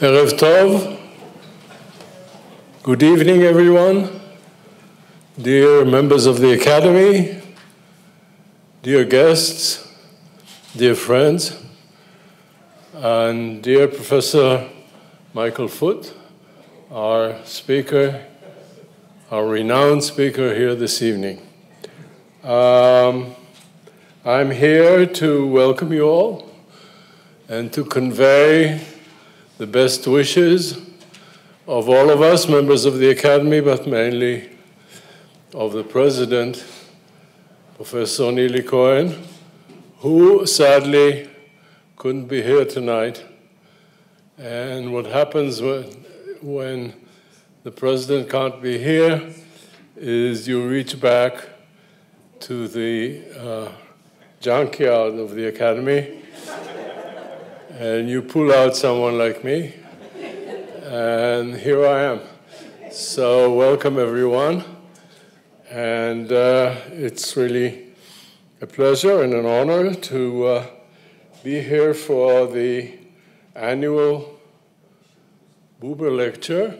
Erev Tov. Good evening, everyone. Dear members of the Academy, dear guests, dear friends, and dear Professor Michael Foote, our speaker, our renowned speaker here this evening. I'm here to welcome you all and to convey the best wishes of all of us, members of the Academy, but mainly of the President, Professor Neely Cohen, who sadly couldn't be here tonight. And what happens when the President can't be here is you reach back to the junkyard of the Academy and you pull out someone like me, and here I am. So welcome, everyone. And it's really a pleasure and an honor to be here for the annual Buber lecture.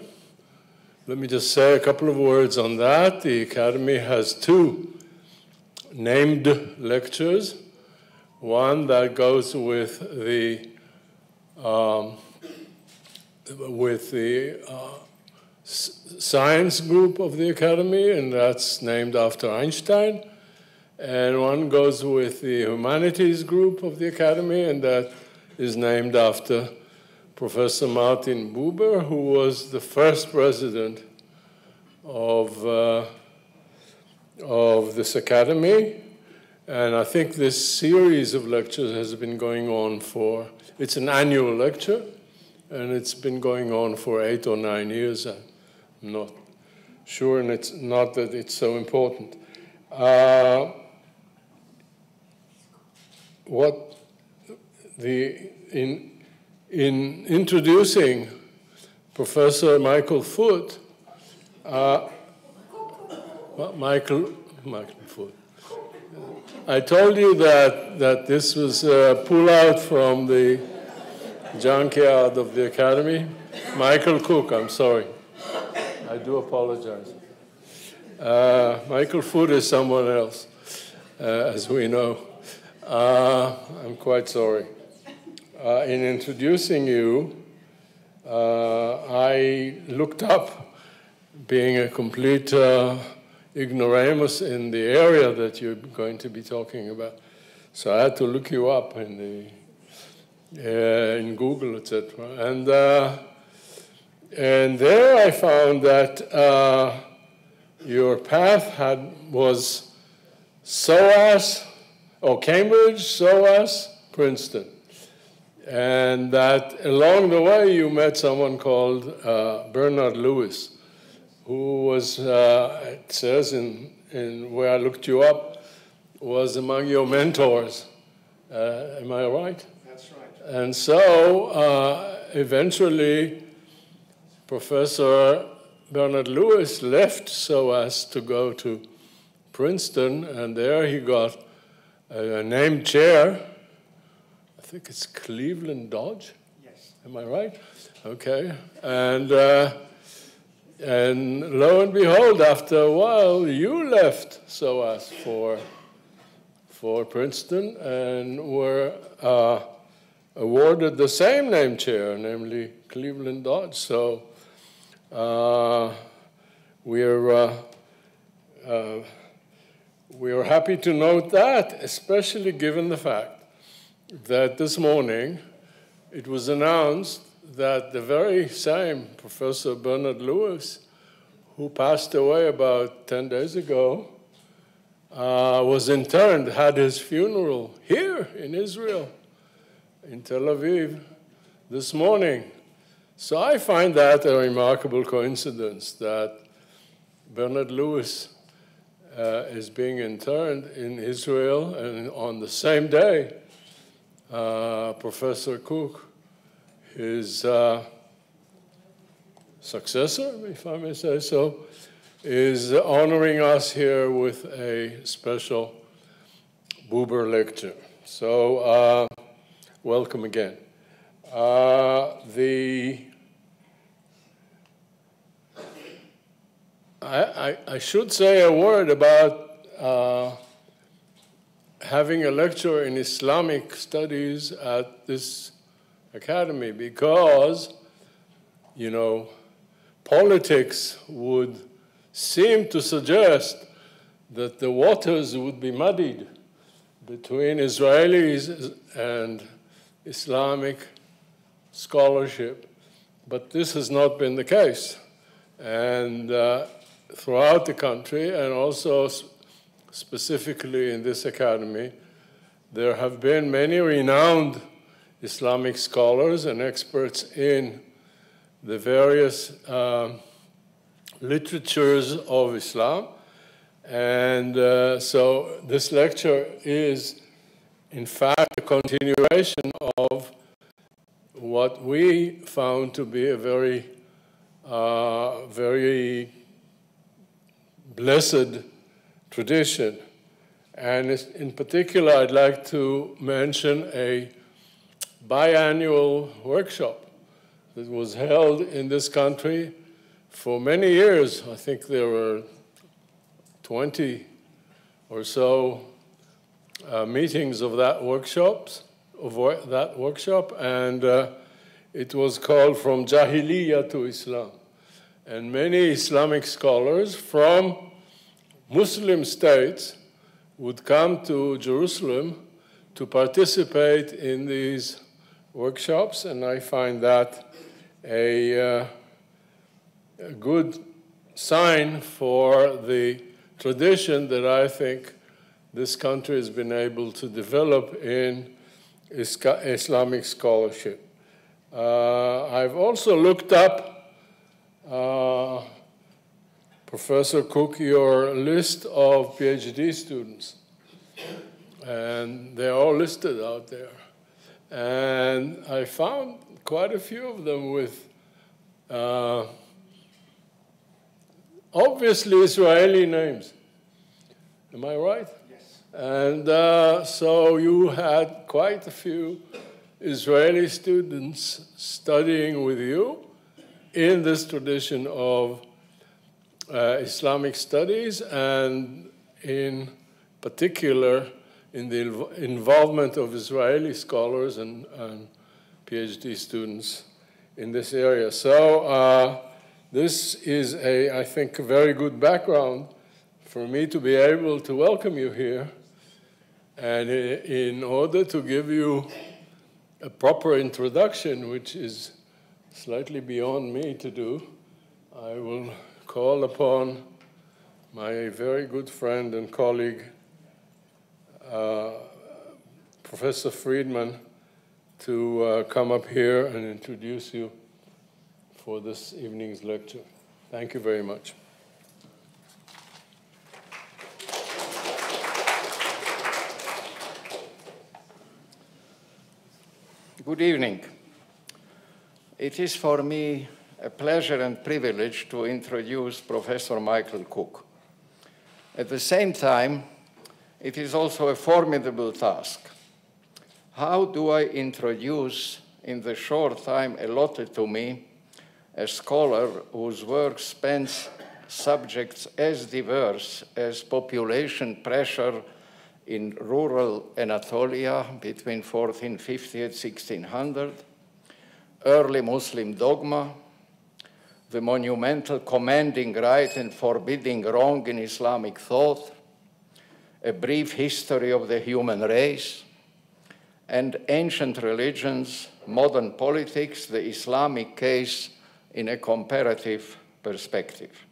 Let me just say a couple of words on that. The Academy has two named lectures. One that goes with the science group of the Academy, and that's named after Einstein. And one goes with the Humanities group of the Academy, and that is named after Professor Martin Buber, who was the first president of this Academy. And I think this series of lectures has been going on for, it's an annual lecture, and it's been going on for 8 or 9 years. I'm not sure, and it's not that it's so important. In introducing Professor Michael Foote, Michael Foote. I told you that this was a pull-out from the junkyard of the Academy. Michael Cook, I'm sorry. I do apologize. Michael Foote is someone else, as we know. I'm quite sorry. In introducing you, I looked up, being a complete ignoramus in the area that you're going to be talking about. So I had to look you up in Google, etc. And there I found that your path was SOAS, or Cambridge, SOAS, Princeton. And that along the way you met someone called Bernard Lewis, who was, it says in where I looked you up, was among your mentors. Am I right? That's right. And so eventually Professor Bernard Lewis left SOAS to go to Princeton, and there he got a named chair. I think it's Cleveland Dodge. Yes. Am I right? Okay. And lo and behold, after a while, you left SOAS for Princeton and were awarded the same name chair, namely Cleveland Dodge. So we're happy to note that, especially given the fact that this morning it was announced that the very same Professor Bernard Lewis, who passed away about 10 days ago, was interned, had his funeral here in Israel, in Tel Aviv, this morning. So I find that a remarkable coincidence that Bernard Lewis is being interned in Israel, and on the same day, Professor Cook, his successor, if I may say so, is honoring us here with a special Buber lecture. So welcome again. I should say a word about having a lecture in Islamic studies at this academy because, you know, politics would seem to suggest that the waters would be muddied between Israelis and Islamic scholarship, but this has not been the case. And throughout the country, and also specifically in this academy, there have been many renowned Islamic scholars and experts in the various literatures of Islam. And so this lecture is, in fact, a continuation of what we found to be a very, very blessed tradition. And in particular, I'd like to mention a biannual workshop that was held in this country for many years. I think there were 20 or so meetings of that workshop, and it was called From Jahiliyyah to Islam. And many Islamic scholars from Muslim states would come to Jerusalem to participate in these workshops, and I find that a good sign for the tradition that I think this country has been able to develop in Islamic scholarship. I've also looked up, Professor Cook, your list of PhD students, and they're all listed out there. And I found quite a few of them with obviously Israeli names. Am I right? Yes. And so you had quite a few Israeli students studying with you in this tradition of Islamic studies, and in particular in the involvement of Israeli scholars and PhD students in this area. So this is, I think, a very good background for me to be able to welcome you here. And in order to give you a proper introduction, which is slightly beyond me to do, I will call upon my very good friend and colleague, Professor Friedman, to come up here and introduce you for this evening's lecture. Thank you very much. Good evening. It is for me a pleasure and privilege to introduce Professor Michael Cook. At the same time, it is also a formidable task. How do I introduce, in the short time allotted to me, a scholar whose work spans subjects as diverse as population pressure in rural Anatolia between 1450 and 1600, early Muslim dogma, the monumental commanding right and forbidding wrong in Islamic thought, a brief history of the human race, and ancient religions, modern politics, the Islamic case in a comparative perspective.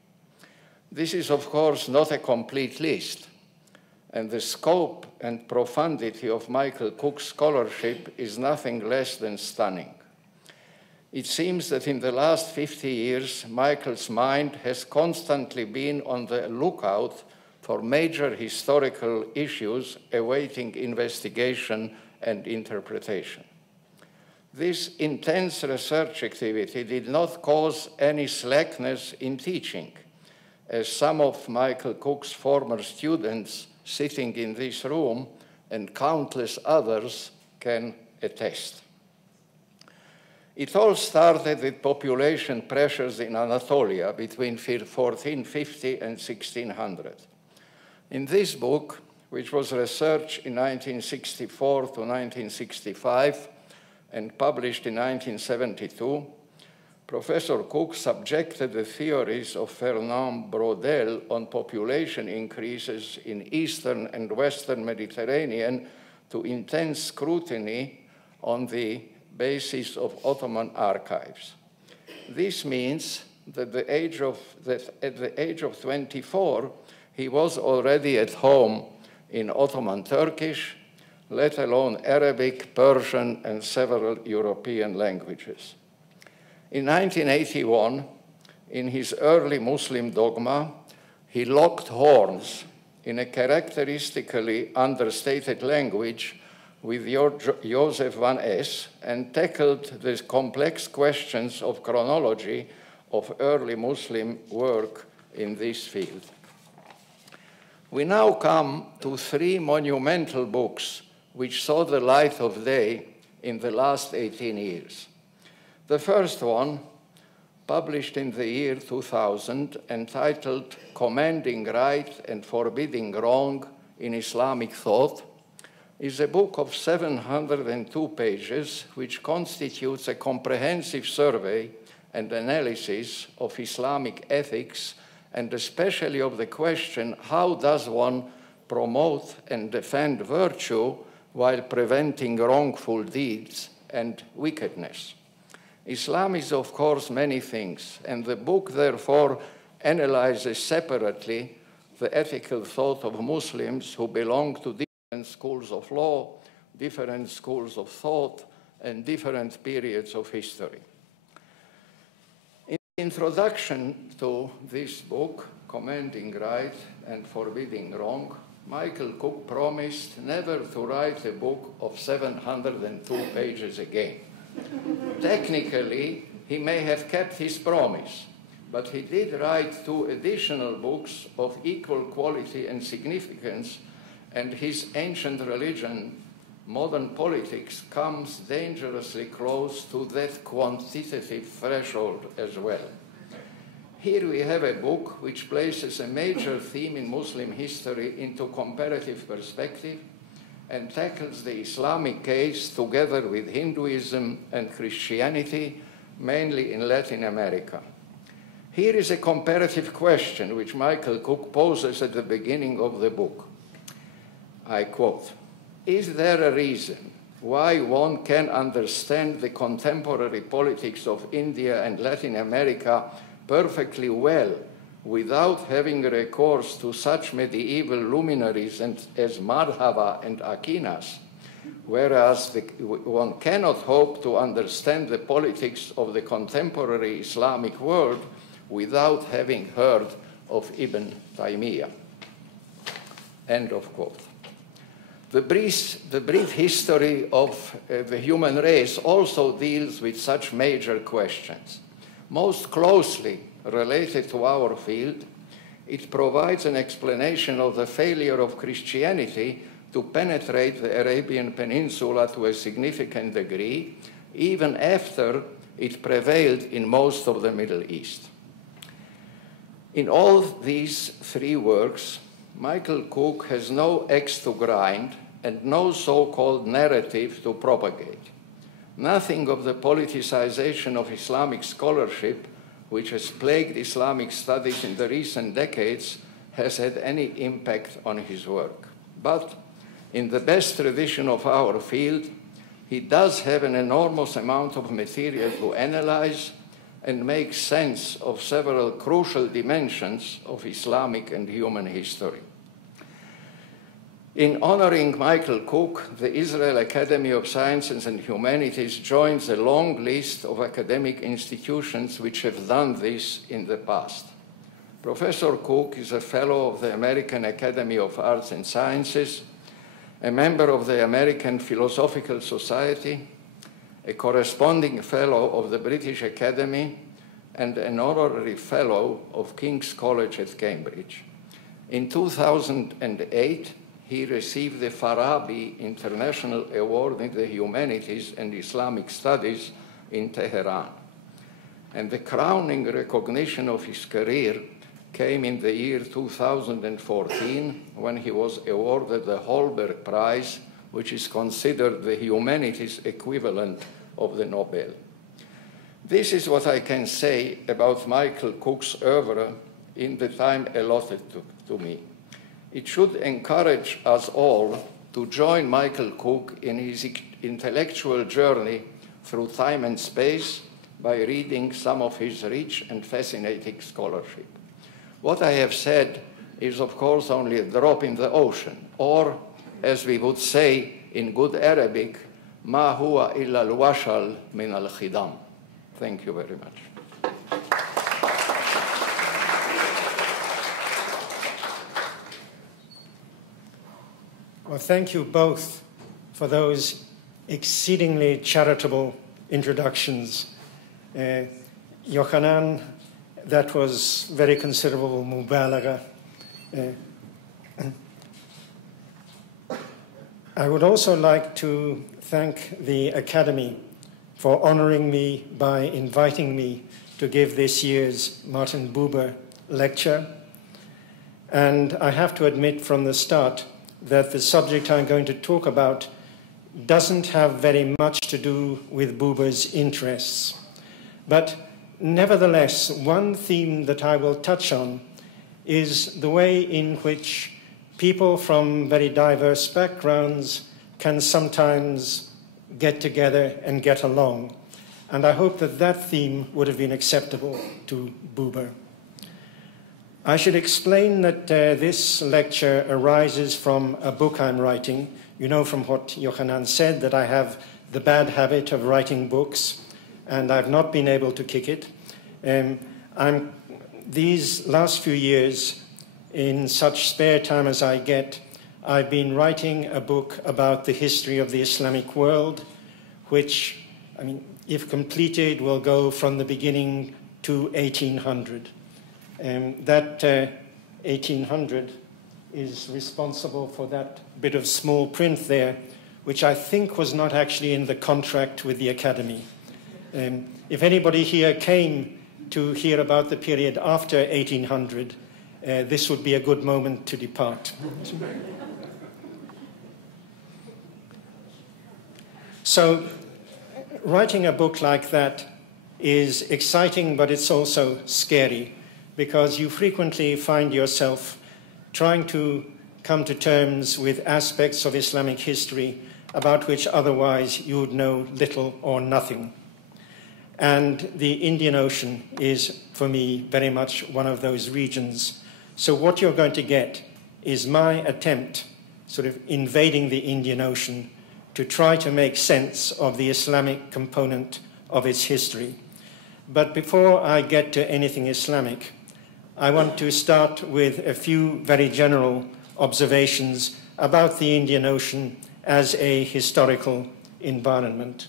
This is, of course, not a complete list, and the scope and profundity of Michael Cook's scholarship is nothing less than stunning. It seems that in the last 50 years, Michael's mind has constantly been on the lookout for major historical issues awaiting investigation and interpretation. This intense research activity did not cause any slackness in teaching, as some of Michael Cook's former students sitting in this room and countless others can attest. It all started with population pressures in Anatolia between 1450 and 1600. In this book, which was researched in 1964 to 1965 and published in 1972, Professor Cook subjected the theories of Fernand Braudel on population increases in Eastern and Western Mediterranean to intense scrutiny on the basis of Ottoman archives. This means that at the age of 24, he was already at home in Ottoman Turkish, let alone Arabic, Persian, and several European languages. In 1981, in his early Muslim dogma, he locked horns in a characteristically understated language with Joseph van Es and tackled the complex questions of chronology of early Muslim work in this field. We now come to three monumental books which saw the light of day in the last 18 years. The first one, published in the year 2000, entitled Commanding Right and Forbidding Wrong in Islamic Thought, is a book of 702 pages, which constitutes a comprehensive survey and analysis of Islamic ethics, and especially of the question, how does one promote and defend virtue while preventing wrongful deeds and wickedness? Islam is, of course, many things, and the book, therefore, analyzes separately the ethical thought of Muslims who belong to different schools of law, different schools of thought, and different periods of history. In the introduction to this book, Commanding Right and Forbidding Wrong, Michael Cook promised never to write a book of 702 pages again. Technically, he may have kept his promise, but he did write 2 additional books of equal quality and significance, and his ancient religion, modern politics, comes dangerously close to that quantitative threshold as well. Here we have a book which places a major theme in Muslim history into comparative perspective and tackles the Islamic case together with Hinduism and Christianity, mainly in Latin America. Here is a comparative question which Michael Cook poses at the beginning of the book. I quote, "Is there a reason why one can understand the contemporary politics of India and Latin America perfectly well without having recourse to such medieval luminaries as Madhava and Aquinas, whereas one cannot hope to understand the politics of the contemporary Islamic world without having heard of Ibn Taymiyyah?" End of quote. The brief history of the human race also deals with such major questions. Most closely related to our field, it provides an explanation of the failure of Christianity to penetrate the Arabian Peninsula to a significant degree, even after it prevailed in most of the Middle East. In all these 3 works, Michael Cook has no axe to grind and no so-called narrative to propagate. Nothing of the politicization of Islamic scholarship, which has plagued Islamic studies in the recent decades, has had any impact on his work. But in the best tradition of our field, he does have an enormous amount of material to analyze and make sense of several crucial dimensions of Islamic and human history. In honoring Michael Cook, the Israel Academy of Sciences and Humanities joins a long list of academic institutions which have done this in the past. Professor Cook is a fellow of the American Academy of Arts and Sciences, a member of the American Philosophical Society, a corresponding fellow of the British Academy, and an honorary fellow of King's College at Cambridge. In 2008, he received the Farabi International Award in the Humanities and Islamic Studies in Tehran. And the crowning recognition of his career came in the year 2014 when he was awarded the Holberg Prize, which is considered the humanities equivalent of the Nobel. This is what I can say about Michael Cook's oeuvre in the time allotted to me. It should encourage us all to join Michael Cook in his intellectual journey through time and space by reading some of his rich and fascinating scholarship. What I have said is, of course, only a drop in the ocean, or, as we would say in good Arabic, ma huwa illa al-washal min al-khidam. Thank you very much. Well, thank you both for those exceedingly charitable introductions. Yochanan, that was very considerable mubalagha. I would also like to thank the Academy for honoring me by inviting me to give this year's Martin Buber lecture. And I have to admit from the start that the subject I'm going to talk about doesn't have very much to do with Buber's interests. But nevertheless, one theme that I will touch on is the way in which people from very diverse backgrounds can sometimes get together and get along. And I hope that that theme would have been acceptable to Buber. I should explain that this lecture arises from a book I'm writing. You know from what Yochanan said that I have the bad habit of writing books, and I've not been able to kick it. These last few years, in such spare time as I get, I've been writing a book about the history of the Islamic world, which, I mean, if completed, will go from the beginning to 1800. That 1800 is responsible for that bit of small print there, which I think was not actually in the contract with the Academy. If anybody here came to hear about the period after 1800, this would be a good moment to depart. So, writing a book like that is exciting, but it's also scary, because you frequently find yourself trying to come to terms with aspects of Islamic history about which otherwise you would know little or nothing. And the Indian Ocean is, for me, very much one of those regions. So what you're going to get is my attempt, sort of invading the Indian Ocean, to try to make sense of the Islamic component of its history. But before I get to anything Islamic, I want to start with a few very general observations about the Indian Ocean as a historical environment.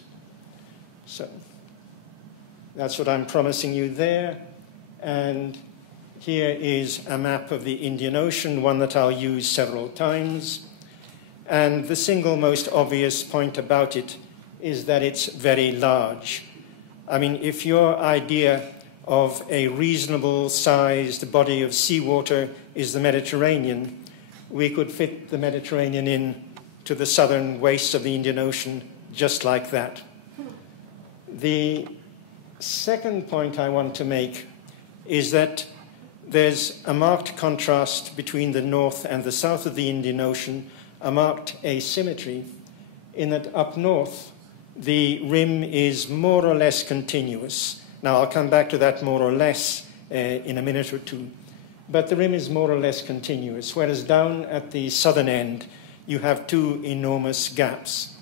So that's what I'm promising you there. And here is a map of the Indian Ocean, one that I'll use several times. And the single most obvious point about it is that it's very large. I mean, if your idea of a reasonable-sized body of seawater is the Mediterranean, we could fit the Mediterranean in to the southern wastes of the Indian Ocean just like that. The second point I want to make is that there's a marked contrast between the north and the south of the Indian Ocean, a marked asymmetry, in that up north, the rim is more or less continuous. Now, I'll come back to that more or less in a minute or two. But the rim is more or less continuous, whereas down at the southern end, you have two enormous gaps.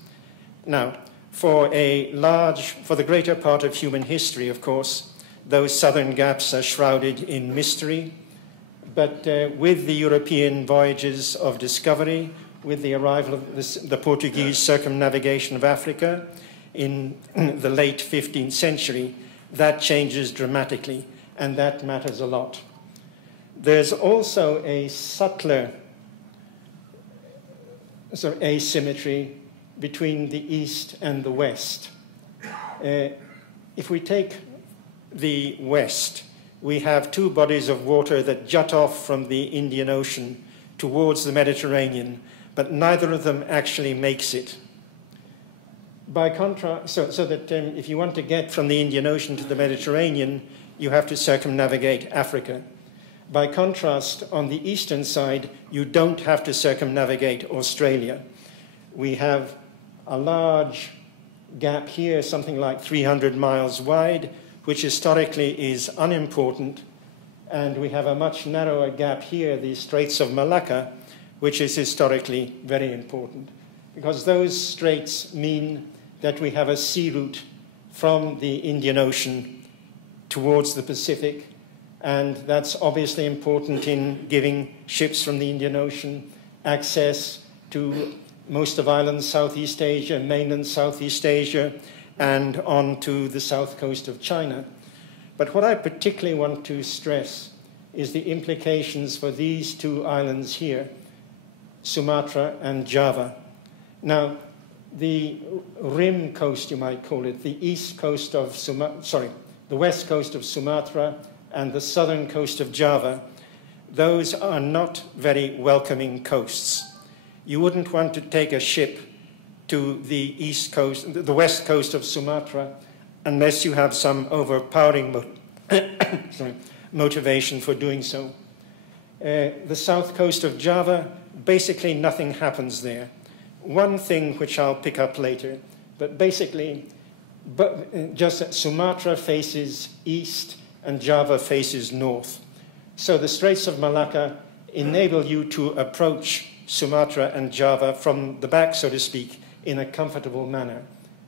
Now, for the greater part of human history, of course, those southern gaps are shrouded in mystery. But with the European voyages of discovery, with the arrival of the Portuguese circumnavigation of Africa in the late 15th century, that changes dramatically, and that matters a lot. There's also a subtler sort of asymmetry between the East and the West. if we take the West, we have two bodies of water that jut off from the Indian Ocean towards the Mediterranean, but neither of them actually makes it. By contrast, so that if you want to get from the Indian Ocean to the Mediterranean, you have to circumnavigate Africa. By contrast, on the eastern side, you don't have to circumnavigate Australia. We have a large gap here, something like 300 miles wide, which historically is unimportant, and we have a much narrower gap here, the Straits of Malacca, which is historically very important, because those straits mean that we have a sea route from the Indian Ocean towards the Pacific, and that's obviously important in giving ships from the Indian Ocean access to most of Ireland's Southeast Asia, mainland Southeast Asia, and on to the south coast of China. But what I particularly want to stress is the implications for these two islands here, Sumatra and Java. Now, the rim coast, you might call it, the east coast of the west coast of Sumatra and the southern coast of Java, those are not very welcoming coasts. You wouldn't want to take a ship to the east coast, the west coast of Sumatra, unless you have some overpowering motivation for doing so. The south coast of Java, basically nothing happens there. One thing which I'll pick up later, but basically, just that Sumatra faces east and Java faces north. So the Straits of Malacca enable you to approach Sumatra and Java from the back, so to speak, in a comfortable manner,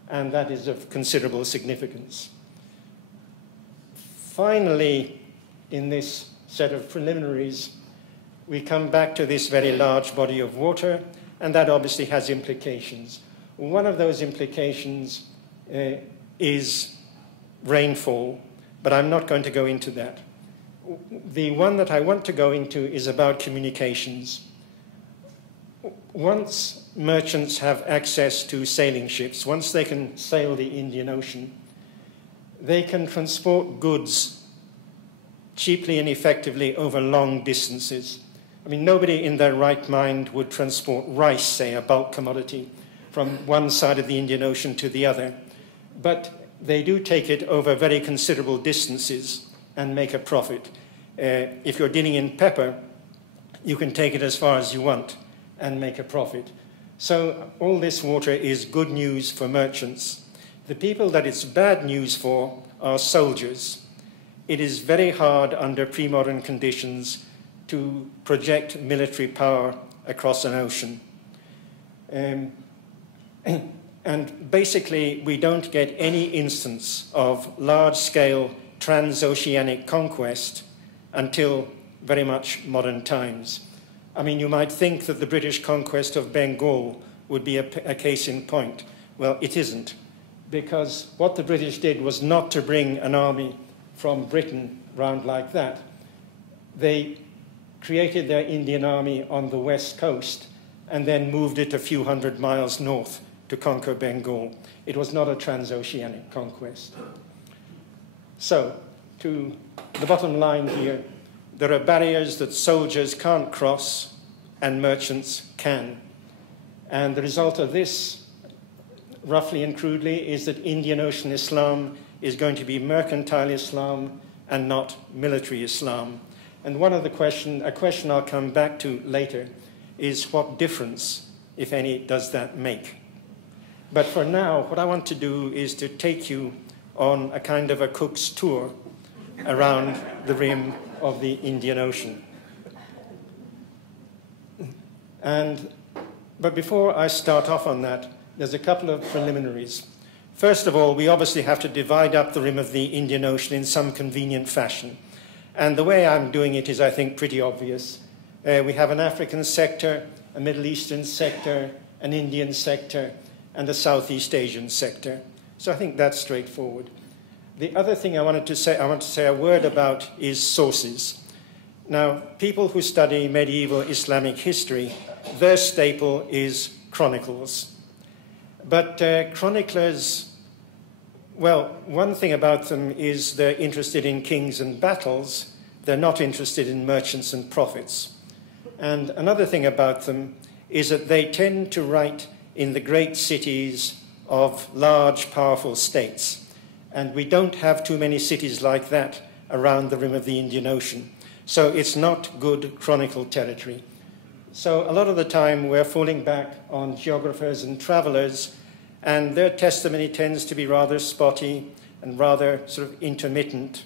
and that is of considerable significance. Finally, in this set of preliminaries, we come back to this very large body of water, and that obviously has implications. One of those implications is rainfall, but I'm not going to go into that. The one that I want to go into is about communications. Once merchants have access to sailing ships, once they can sail the Indian Ocean, they can transport goods cheaply and effectively over long distances. I mean, nobody in their right mind would transport rice, say, a bulk commodity, from one side of the Indian Ocean to the other. But they do take it over very considerable distances and make a profit. If you're dealing in pepper, you can take it as far as you want and make a profit. So all this water is good news for merchants. The people that it's bad news for are soldiers. It is very hard under pre-modern conditions to project military power across an ocean. And basically, we don't get any instance of large-scale transoceanic conquest until very much modern times. I mean, you might think that the British conquest of Bengal would be a case in point. Well, it isn't, because what the British did was not to bring an army from Britain round like that. They created their Indian army on the west coast and then moved it a few hundred miles north to conquer Bengal. It was not a transoceanic conquest. So, to the bottom line here, there are barriers that soldiers can't cross and merchants can. And the result of this, roughly and crudely, is that Indian Ocean Islam is going to be mercantile Islam and not military Islam. And one of the a question I'll come back to later is what difference, if any, does that make? But for now, what I want to do is to take you on a kind of a cook's tour around the rim of the Indian Ocean. But before I start off on that, there's a couple of preliminaries. First of all, we obviously have to divide up the rim of the Indian Ocean in some convenient fashion. And the way I'm doing it is, I think, pretty obvious. We have an African sector, a Middle Eastern sector, an Indian sector, and a Southeast Asian sector. So I think that's straightforward. The other thing I want to say a word about is sources. Now, people who study medieval Islamic history, their staple is chronicles. But chroniclers Well, one thing about them is they're interested in kings and battles. They're not interested in merchants and prophets. And another thing about them is that they tend to write in the great cities of large, powerful states. And we don't have too many cities like that around the rim of the Indian Ocean. So it's not good chronicle territory. So a lot of the time we're falling back on geographers and travelers, and their testimony tends to be rather spotty and rather sort of intermittent.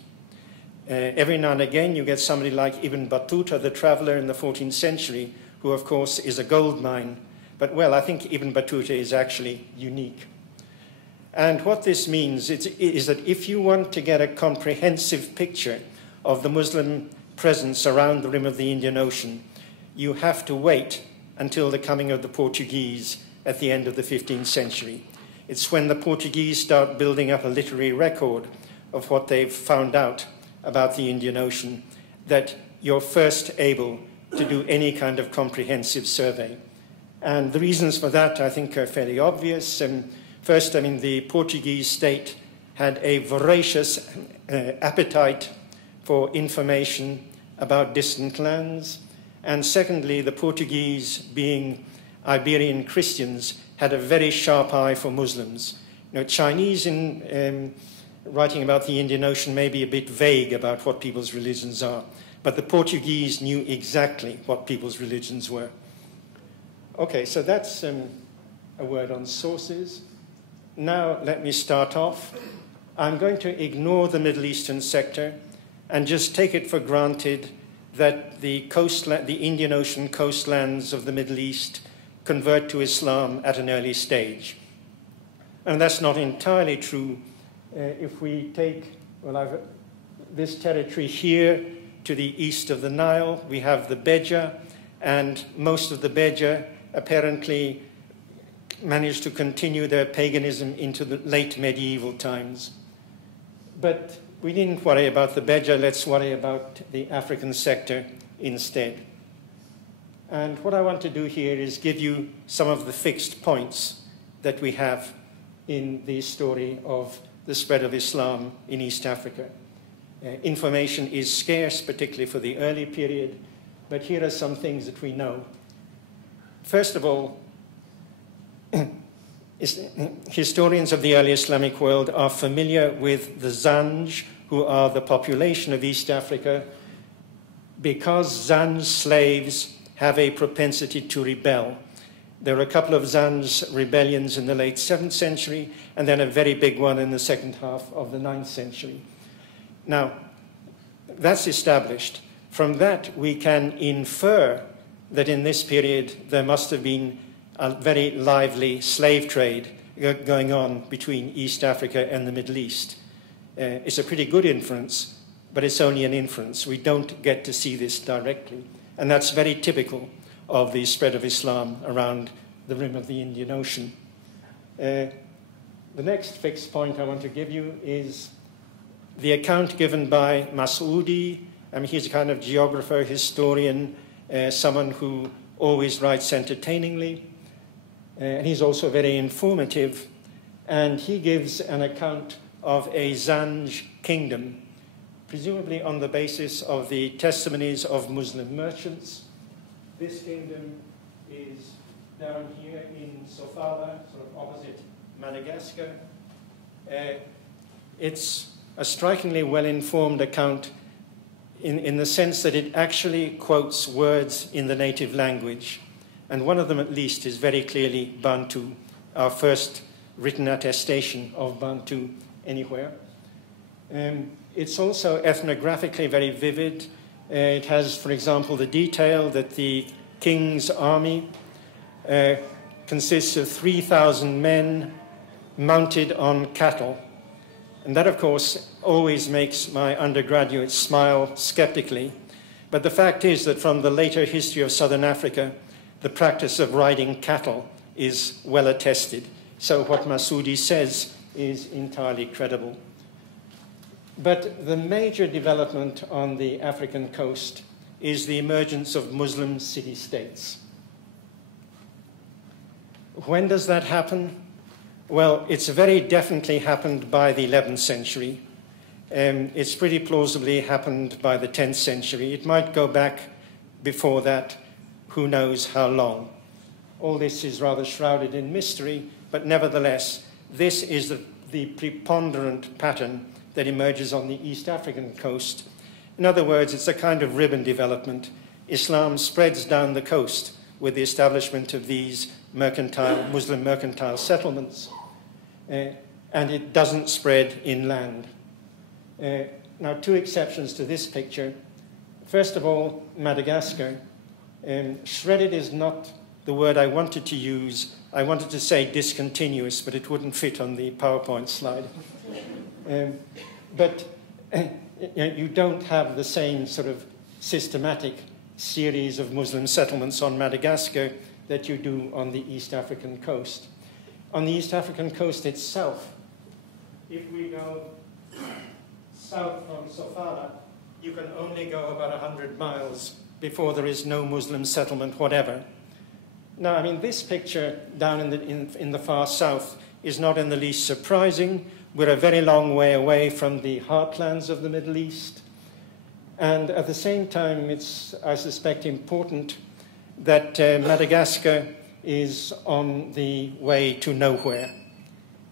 Every now and again you get somebody like Ibn Battuta, the traveler in the 14th century, who of course is a gold mine. But well, I think Ibn Battuta is actually unique. And what this means is that if you want to get a comprehensive picture of the Muslim presence around the rim of the Indian Ocean, you have to wait until the coming of the Portuguese at the end of the 15th century. It's when the Portuguese start building up a literary record of what they've found out about the Indian Ocean that you're first able to do any kind of comprehensive survey. And the reasons for that, I think, are fairly obvious. First, I mean, the Portuguese state had a voracious appetite for information about distant lands. And secondly, the Portuguese, being Iberian Christians, had a very sharp eye for Muslims. You know, Chinese, in writing about the Indian Ocean, may be a bit vague about what people's religions are, but the Portuguese knew exactly what people's religions were. Okay, so that's a word on sources. Now let me start off. I'm going to ignore the Middle Eastern sector and just take it for granted that the Indian Ocean coastlands of the Middle East convert to Islam at an early stage. And that's not entirely true. If we take this territory here to the east of the Nile, we have the Beja, and most of the Beja apparently managed to continue their paganism into the late medieval times. But we needn't worry about the Beja, let's worry about the African sector instead. And what I want to do here is give you some of the fixed points that we have in the story of the spread of Islam in East Africa. Information is scarce, particularly for the early period, but here are some things that we know. First of all, historians of the early Islamic world are familiar with the Zanj, who are the population of East Africa, because Zanj slaves have a propensity to rebel. There were a couple of Zanj rebellions in the late 7th century, and then a very big one in the second half of the 9th century. Now, that's established. From that, we can infer that in this period there must have been a very lively slave trade going on between East Africa and the Middle East. It's a pretty good inference, but it's only an inference. We don't get to see this directly. And that's very typical of the spread of Islam around the rim of the Indian Ocean. The next fixed point I want to give you is the account given by Masoudi. I mean, he's a kind of geographer, historian, someone who always writes entertainingly. And he's also very informative. And he gives an account of a Zanj kingdom, presumably on the basis of the testimonies of Muslim merchants. This kingdom is down here in Sofala, sort of opposite Madagascar. It's a strikingly well-informed account in the sense that it actually quotes words in the native language. And one of them, at least, is very clearly Bantu, our first written attestation of Bantu anywhere. It's also ethnographically very vivid. It has, for example, the detail that the king's army consists of 3,000 men mounted on cattle. And that, of course, always makes my undergraduates smile skeptically. But the fact is that from the later history of southern Africa, the practice of riding cattle is well attested. So what Masoudi says is entirely credible. But the major development on the African coast is the emergence of Muslim city-states. When does that happen? Well, it's very definitely happened by the 11th century. It's pretty plausibly happened by the 10th century. It might go back before that, who knows how long. All this is rather shrouded in mystery, but nevertheless, this is the preponderant pattern that emerges on the East African coast. In other words, it's a kind of ribbon development. Islam spreads down the coast with the establishment of these Muslim mercantile settlements, and it doesn't spread inland. Now, two exceptions to this picture. First of all, Madagascar. Shredded is not the word I wanted to use. I wanted to say discontinuous, but it wouldn't fit on the PowerPoint slide. But you don't have the same sort of systematic series of Muslim settlements on Madagascar that you do on the East African coast. On the East African coast itself, if we go south from Sofala, you can only go about 100 miles before there is no Muslim settlement whatever. Now, I mean, this picture down in the far south is not in the least surprising. We're a very long way away from the heartlands of the Middle East. And at the same time, it's, I suspect, important that Madagascar is on the way to nowhere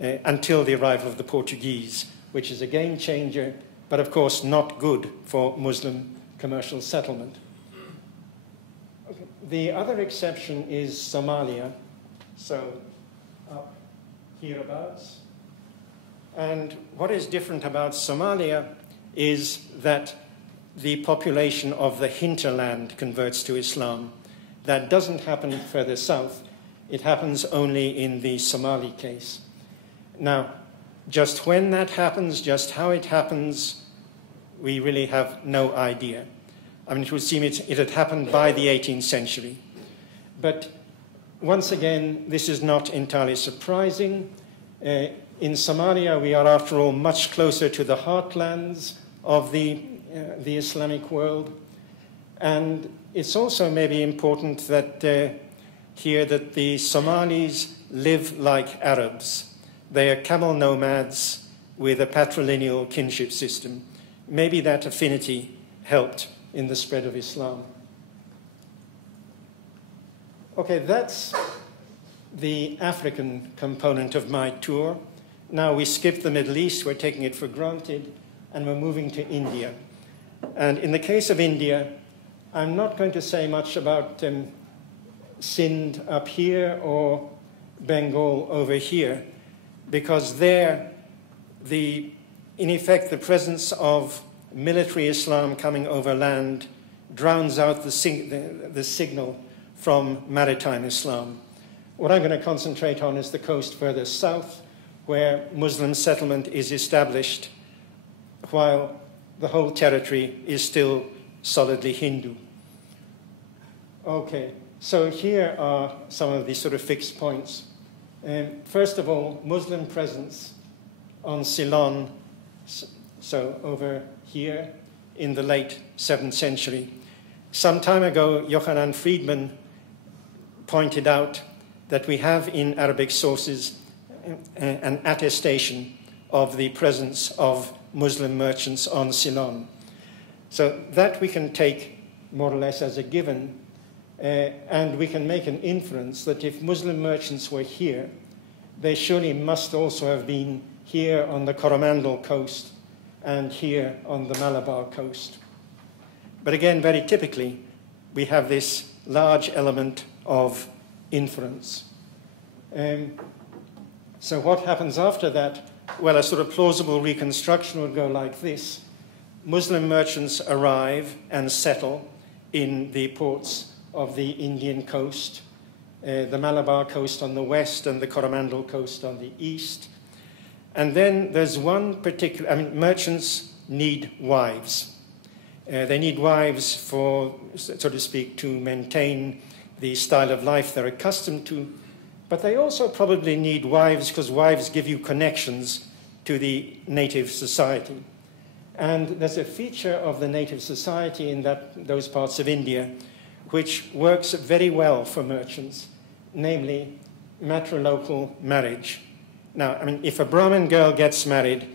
until the arrival of the Portuguese, which is a game changer, but of course not good for Muslim commercial settlement. Okay. The other exception is Somalia, so up hereabouts. And what is different about Somalia is that the population of the hinterland converts to Islam. That doesn't happen further south. It happens only in the Somali case. Now, just when that happens, just how it happens, we really have no idea. I mean, it would seem it had happened by the 18th century. But once again, this is not entirely surprising. In Somalia, we are, after all, much closer to the heartlands of the Islamic world. And it's also maybe important that here that the Somalis live like Arabs. They are camel nomads with a patrilineal kinship system. Maybe that affinity helped in the spread of Islam. Okay, that's the African component of my tour. Now we skip the Middle East, we're taking it for granted, and we're moving to India. And in the case of India, I'm not going to say much about Sindh up here or Bengal over here, because there, in effect, the presence of military Islam coming over land drowns out the signal from maritime Islam. What I'm going to concentrate on is the coast further south, where Muslim settlement is established, while the whole territory is still solidly Hindu. Okay, so here are some of these sort of fixed points. First of all, Muslim presence on Ceylon, so over here in the late 7th century. Some time ago, Yohanan Friedman pointed out that we have in Arabic sources an attestation of the presence of Muslim merchants on Ceylon. So that we can take more or less as a given, and we can make an inference that if Muslim merchants were here, they surely must also have been here on the Coromandel coast and here on the Malabar coast. But again, very typically, we have this large element of inference. So what happens after that? Well, a sort of plausible reconstruction would go like this. Muslim merchants arrive and settle in the ports of the Indian coast, the Malabar coast on the west and the Coromandel coast on the east. And then there's one particular, merchants need wives. They need wives for, so to speak, to maintain the style of life they're accustomed to. But they also probably need wives because wives give you connections to the native society. And there's a feature of the native society in those parts of India which works very well for merchants, namely matrilocal marriage. Now, I mean, if a Brahmin girl gets married,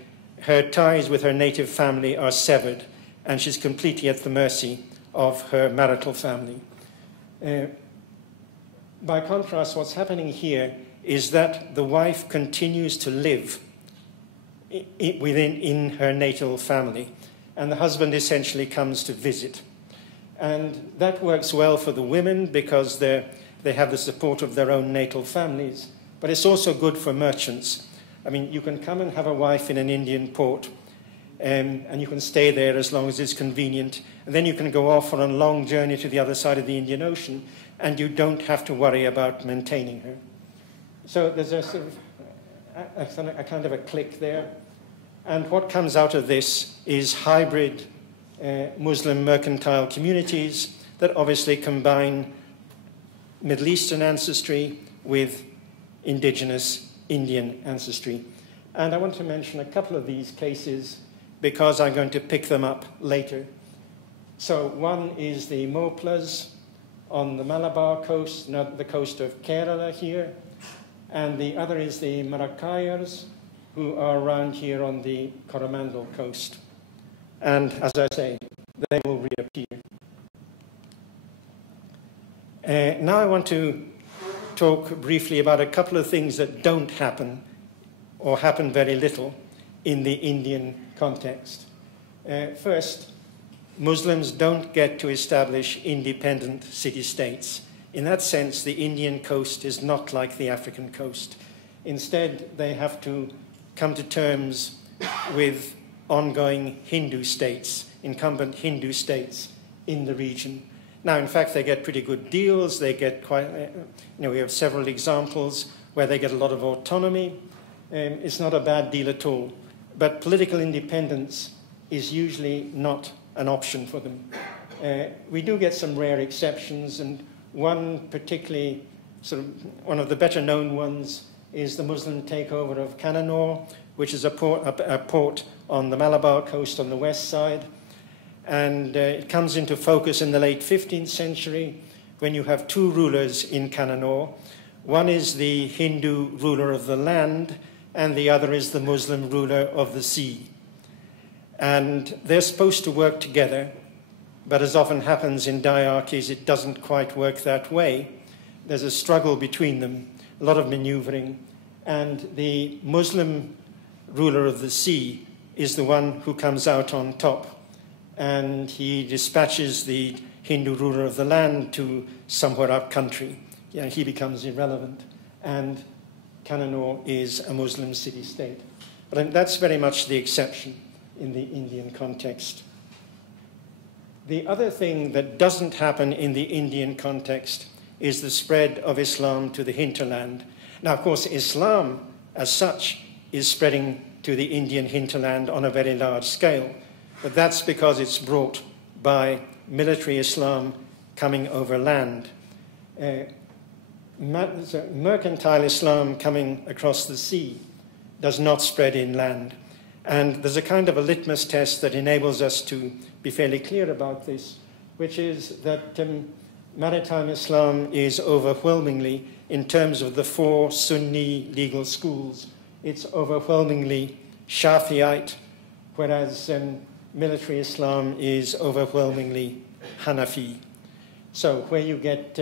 her ties with her native family are severed, and she's completely at the mercy of her marital family. By contrast, what's happening here is that the wife continues to live in her natal family, and the husband essentially comes to visit. And that works well for the women because they have the support of their own natal families, but it's also good for merchants. I mean, you can come and have a wife in an Indian port, and you can stay there as long as it's convenient, and then you can go off on a long journey to the other side of the Indian Ocean, and you don't have to worry about maintaining her. So there's a sort of a kind of a click there. And what comes out of this is hybrid Muslim mercantile communities that obviously combine Middle Eastern ancestry with indigenous Indian ancestry. And I want to mention a couple of these cases because I'm going to pick them up later. So one is the Moplas on the Malabar coast, not the coast of Kerala here, and the other is the Marakkayars, who are around here on the Coromandel coast. And as I say, they will reappear. Now I want to talk briefly about a couple of things that don't happen, or happen very little, in the Indian context. First, Muslims don't get to establish independent city-states. In that sense, the Indian coast is not like the African coast. Instead, they have to come to terms with ongoing Hindu states, incumbent Hindu states in the region. Now, in fact, they get pretty good deals. They get quite, we have several examples where they get a lot of autonomy. It's not a bad deal at all. But political independence is usually not an option for them. We do get some rare exceptions, and one particularly, one of the better known ones is the Muslim takeover of Cannanore, which is a port on the Malabar coast on the west side. And it comes into focus in the late 15th century when you have two rulers in Cannanore. One is the Hindu ruler of the land, and the other is the Muslim ruler of the sea. And they're supposed to work together, but as often happens in diarchies, it doesn't quite work that way. There's a struggle between them, a lot of maneuvering, and the Muslim ruler of the sea is the one who comes out on top, and he dispatches the Hindu ruler of the land to somewhere up country. He becomes irrelevant, and Cannanore is a Muslim city-state. But that's very much the exception in the Indian context. The other thing that doesn't happen in the Indian context is the spread of Islam to the hinterland. Now, of course, Islam as such is spreading to the Indian hinterland on a very large scale, but that's because it's brought by military Islam coming over land. Mercantile Islam coming across the sea does not spread inland. And there's a kind of a litmus test that enables us to be fairly clear about this, which is that maritime Islam is overwhelmingly, in terms of the four Sunni legal schools, it's overwhelmingly Shafi'ite, whereas military Islam is overwhelmingly Hanafi. So where you get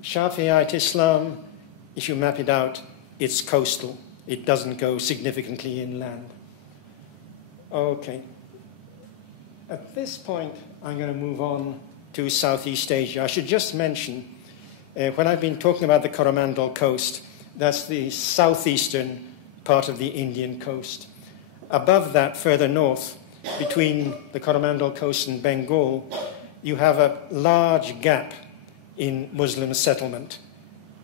Shafi'ite Islam, if you map it out, it's coastal. It doesn't go significantly inland. Okay. At this point, I'm going to move on to Southeast Asia. I should just mention, when I've been talking about the Coromandel coast, that's the southeastern part of the Indian coast. Above that, further north, between the Coromandel coast and Bengal, you have a large gap in Muslim settlement.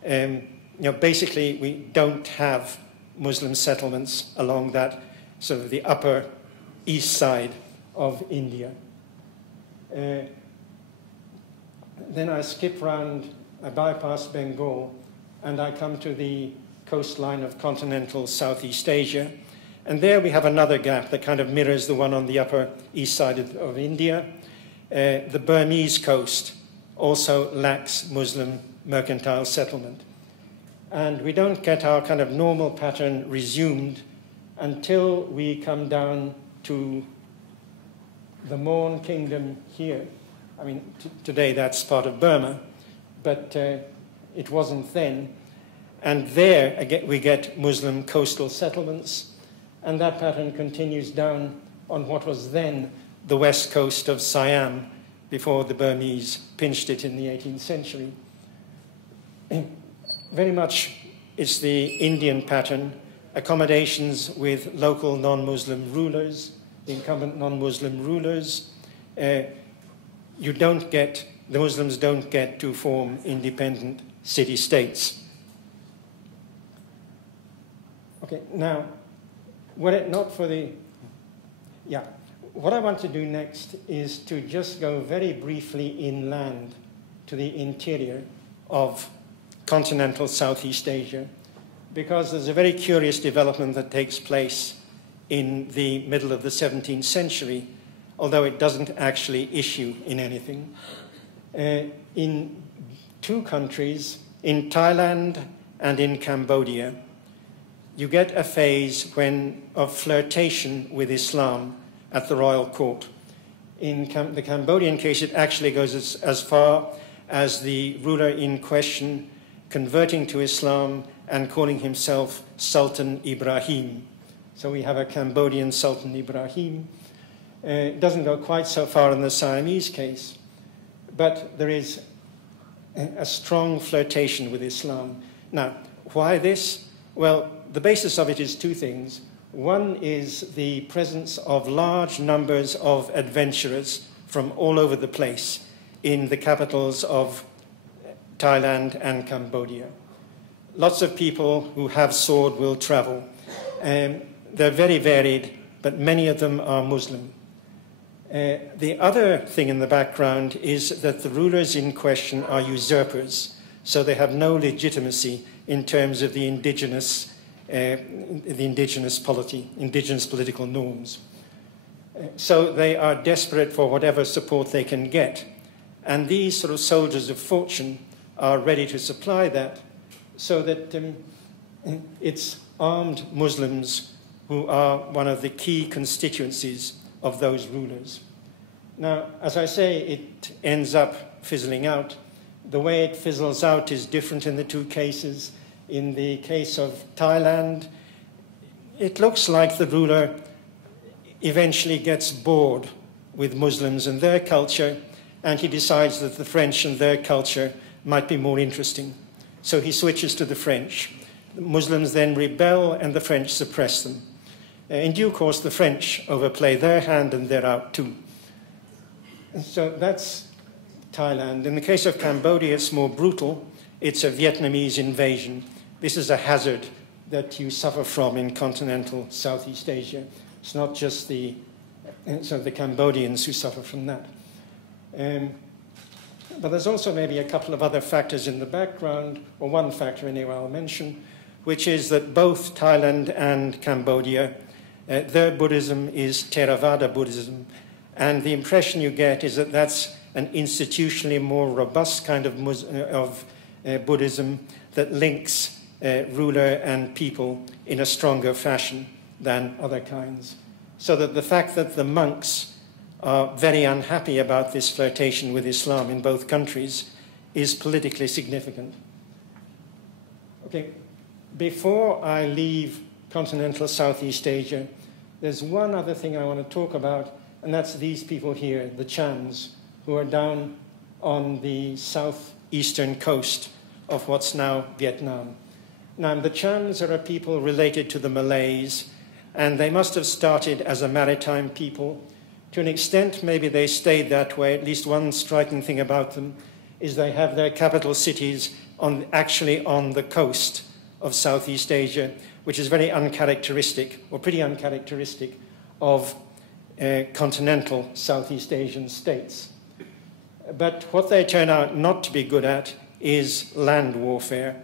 Basically, we don't have Muslim settlements along that sort of the upper east side of India. Then I skip round, I bypass Bengal, and I come to the coastline of continental Southeast Asia. And there we have another gap that kind of mirrors the one on the upper east side of India. The Burmese coast also lacks Muslim mercantile settlement. And we don't get our kind of normal pattern resumed until we come down to the Mon kingdom here. I mean, today that's part of Burma, but it wasn't then. And there, again, we get Muslim coastal settlements, and that pattern continues down on what was then the west coast of Siam, before the Burmese pinched it in the 18th century. Very much it's the Indian pattern, accommodations with local non-Muslim rulers, the incumbent non-Muslim rulers. The Muslims don't get to form independent city-states. Okay, now, were it not for the, what I want to do next is to just go very briefly inland to the interior of continental Southeast Asia, because there's a very curious development that takes place in the middle of the 17th century, although it doesn't actually issue in anything. In two countries, in Thailand and in Cambodia, you get a phase of flirtation with Islam at the royal court. In the Cambodian case, it actually goes as far as the ruler in question converting to Islam and calling himself Sultan Ibrahim. So we have a Cambodian Sultan Ibrahim. It doesn't go quite so far in the Siamese case, but there is a strong flirtation with Islam. Now, why this? Well, the basis of it is two things. One is the presence of large numbers of adventurers from all over the place in the capitals of Thailand and Cambodia. Lots of people who have sword will travel. They're very varied, but many of them are Muslim. The other thing in the background is that the rulers in question are usurpers, so they have no legitimacy in terms of the indigenous political norms. So they are desperate for whatever support they can get. And these sort of soldiers of fortune are ready to supply that, so that it's armed Muslims who are one of the key constituencies of those rulers. Now, as I say, it ends up fizzling out. The way it fizzles out is different in the two cases. In the case of Thailand, it looks like the ruler eventually gets bored with Muslims and their culture, and he decides that the French and their culture might be more interesting. So he switches to the French. The Muslims then rebel, and the French suppress them. In due course, the French overplay their hand, and they're out too. So that's Thailand. In the case of Cambodia, it's more brutal. It's a Vietnamese invasion. This is a hazard that you suffer from in continental Southeast Asia. It's not just the Cambodians who suffer from that. But there's also maybe a couple of other factors in the background, or one factor anyway I'll mention, which is that both Thailand and Cambodia, their Buddhism is Theravada Buddhism, and the impression you get is that that's an institutionally more robust kind of Buddhism that links ruler and people in a stronger fashion than other kinds. So that the fact that the monks are very unhappy about this flirtation with Islam in both countries is politically significant. Okay, before I leave continental Southeast Asia, there's one other thing I want to talk about, and that's these people here, the Chams, who are down on the southeastern coast of what's now Vietnam. Now, the Chams are a people related to the Malays, and they must have started as a maritime people. To an extent, maybe they stayed that way. At least one striking thing about them is they have their capital cities actually on the coast of Southeast Asia, which is very uncharacteristic, or pretty uncharacteristic, of continental Southeast Asian states. But what they turn out not to be good at is land warfare,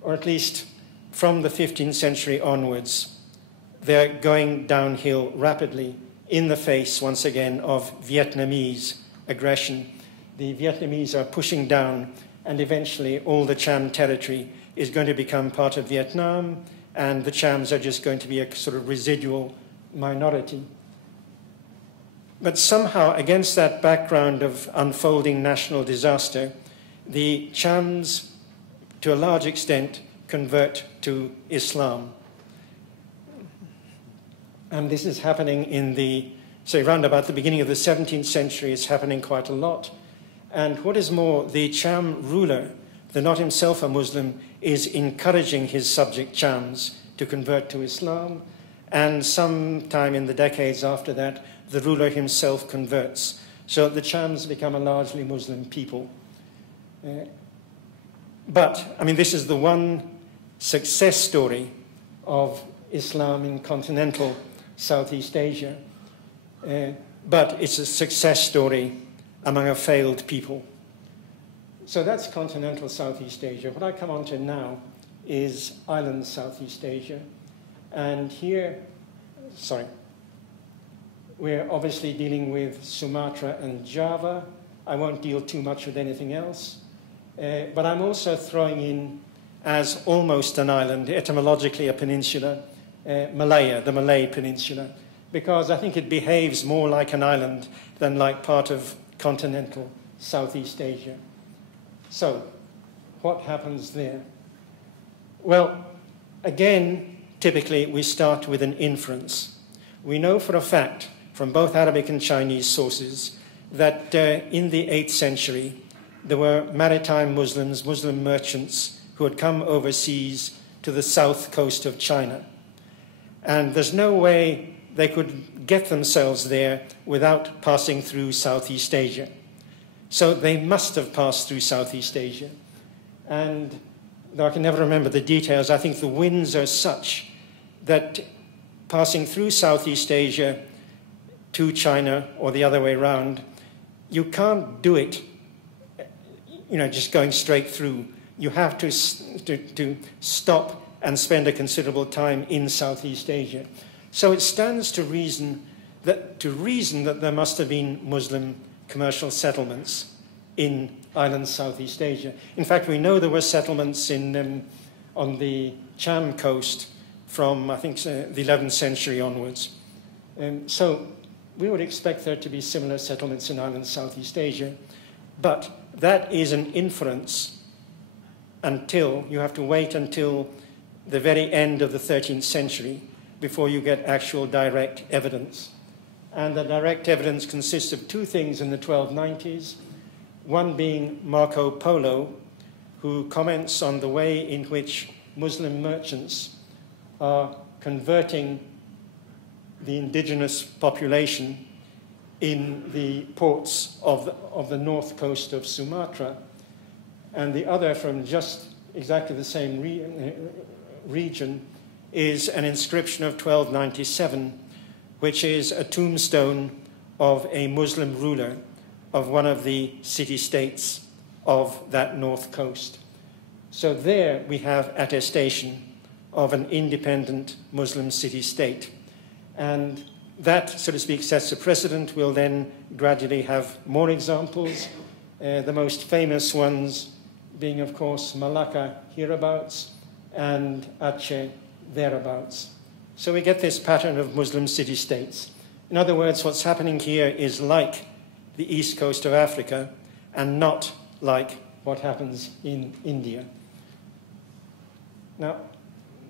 or at least from the 15th century onwards, they're going downhill rapidly in the face, once again, of Vietnamese aggression. The Vietnamese are pushing down, and eventually all the Cham territory is going to become part of Vietnam, and the Chams are just going to be a sort of residual minority. But somehow, against that background of unfolding national disaster, the Chams, to a large extent, convert to Islam. And this is happening in the, say, round about the beginning of the 17th century. It's happening quite a lot. And what is more, the Cham ruler, though not himself a Muslim, is encouraging his subject Chams to convert to Islam. And sometime in the decades after that, the ruler himself converts. So the Chams become a largely Muslim people. But, I mean, this is the one success story of Islam in continental Southeast Asia. But it's a success story among a failed people. So that's continental Southeast Asia. What I come on to now is island Southeast Asia. And here, we're obviously dealing with Sumatra and Java. I won't deal too much with anything else. But I'm also throwing in, as almost an island, etymologically a peninsula, Malaya, the Malay Peninsula, because I think it behaves more like an island than like part of continental Southeast Asia. So, what happens there? Well, again, typically we start with an inference. We know for a fact from both Arabic and Chinese sources that in the 8th century there were maritime Muslims, Muslim merchants, who had come overseas to the south coast of China. And there's no way they could get themselves there without passing through Southeast Asia. So they must have passed through Southeast Asia. And though I can never remember the details, I think the winds are such that passing through Southeast Asia to China or the other way around, you can't do it, just going straight through. You have to stop and spend a considerable time in Southeast Asia. So it stands to reason that there must have been Muslim commercial settlements in island Southeast Asia. In fact, we know there were settlements on the Cham coast from, I think, the 11th century onwards. So we would expect there to be similar settlements in island Southeast Asia. But that is an inference you have to wait until the very end of the 13th century before you get actual direct evidence. And the direct evidence consists of two things in the 1290s, one being Marco Polo, who comments on the way in which Muslim merchants are converting the indigenous population in the ports of the north coast of Sumatra, and the other from just exactly the same region is an inscription of 1297, which is a tombstone of a Muslim ruler of one of the city-states of that north coast. So there we have attestation of an independent Muslim city-state. And that, so to speak, sets a precedent. We'll then gradually have more examples, the most famous ones being, of course, Malacca hereabouts and Aceh thereabouts. So we get this pattern of Muslim city-states. In other words, what's happening here is like the east coast of Africa and not like what happens in India. Now,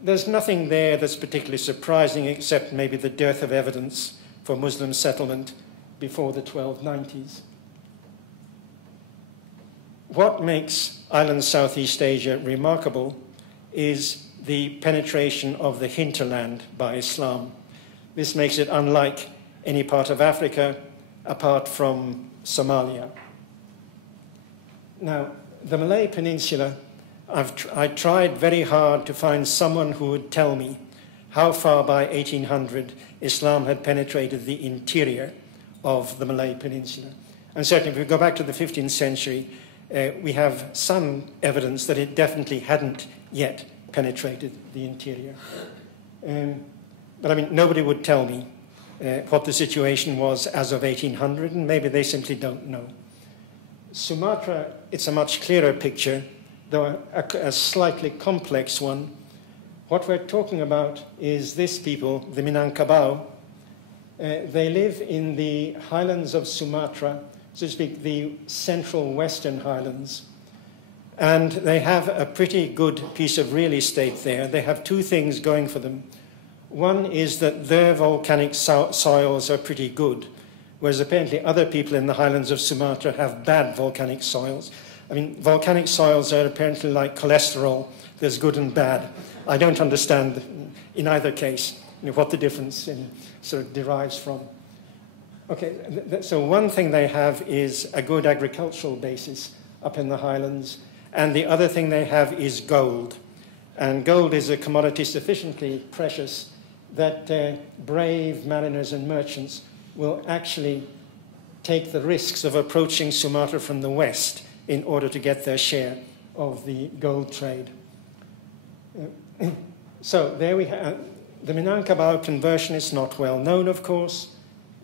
there's nothing there that's particularly surprising except maybe the dearth of evidence for Muslim settlement before the 1290s. What makes island Southeast Asia remarkable is the penetration of the hinterland by Islam. This makes it unlike any part of Africa apart from Somalia. Now, the Malay Peninsula, I tried very hard to find someone who would tell me how far by 1800 Islam had penetrated the interior of the Malay Peninsula. And certainly if we go back to the 15th century, we have some evidence that it definitely hadn't yet penetrated the interior. But I mean, nobody would tell me what the situation was as of 1800, and maybe they simply don't know. Sumatra, it's a much clearer picture though a slightly complex one. What we're talking about is this people, the Minangkabau. They live in the highlands of Sumatra, so to speak, the central western highlands. And they have a pretty good piece of real estate there. They have two things going for them. One is that their volcanic soils are pretty good, whereas apparently other people in the highlands of Sumatra have bad volcanic soils. I mean, volcanic soils are apparently like cholesterol. There's good and bad. I don't understand in either case what the difference sort of derives from. Okay, so one thing they have is a good agricultural basis up in the highlands, and the other thing they have is gold. And gold is a commodity sufficiently precious that brave mariners and merchants will actually take the risks of approaching Sumatra from the west in order to get their share of the gold trade. So there we have the Minangkabau conversion is not well known, of course,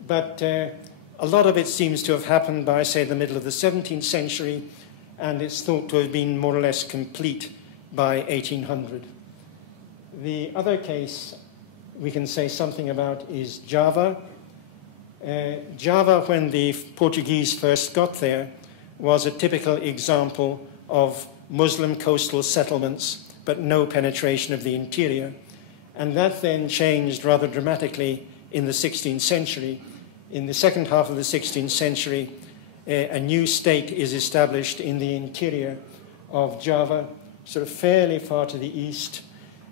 but a lot of it seems to have happened by, say, the middle of the 17th century, and it's thought to have been more or less complete by 1800. The other case we can say something about is Java. Java, when the Portuguese first got there, was a typical example of Muslim coastal settlements, but no penetration of the interior. And that then changed rather dramatically in the 16th century. In the second half of the 16th century, a new state is established in the interior of Java, sort of fairly far to the east,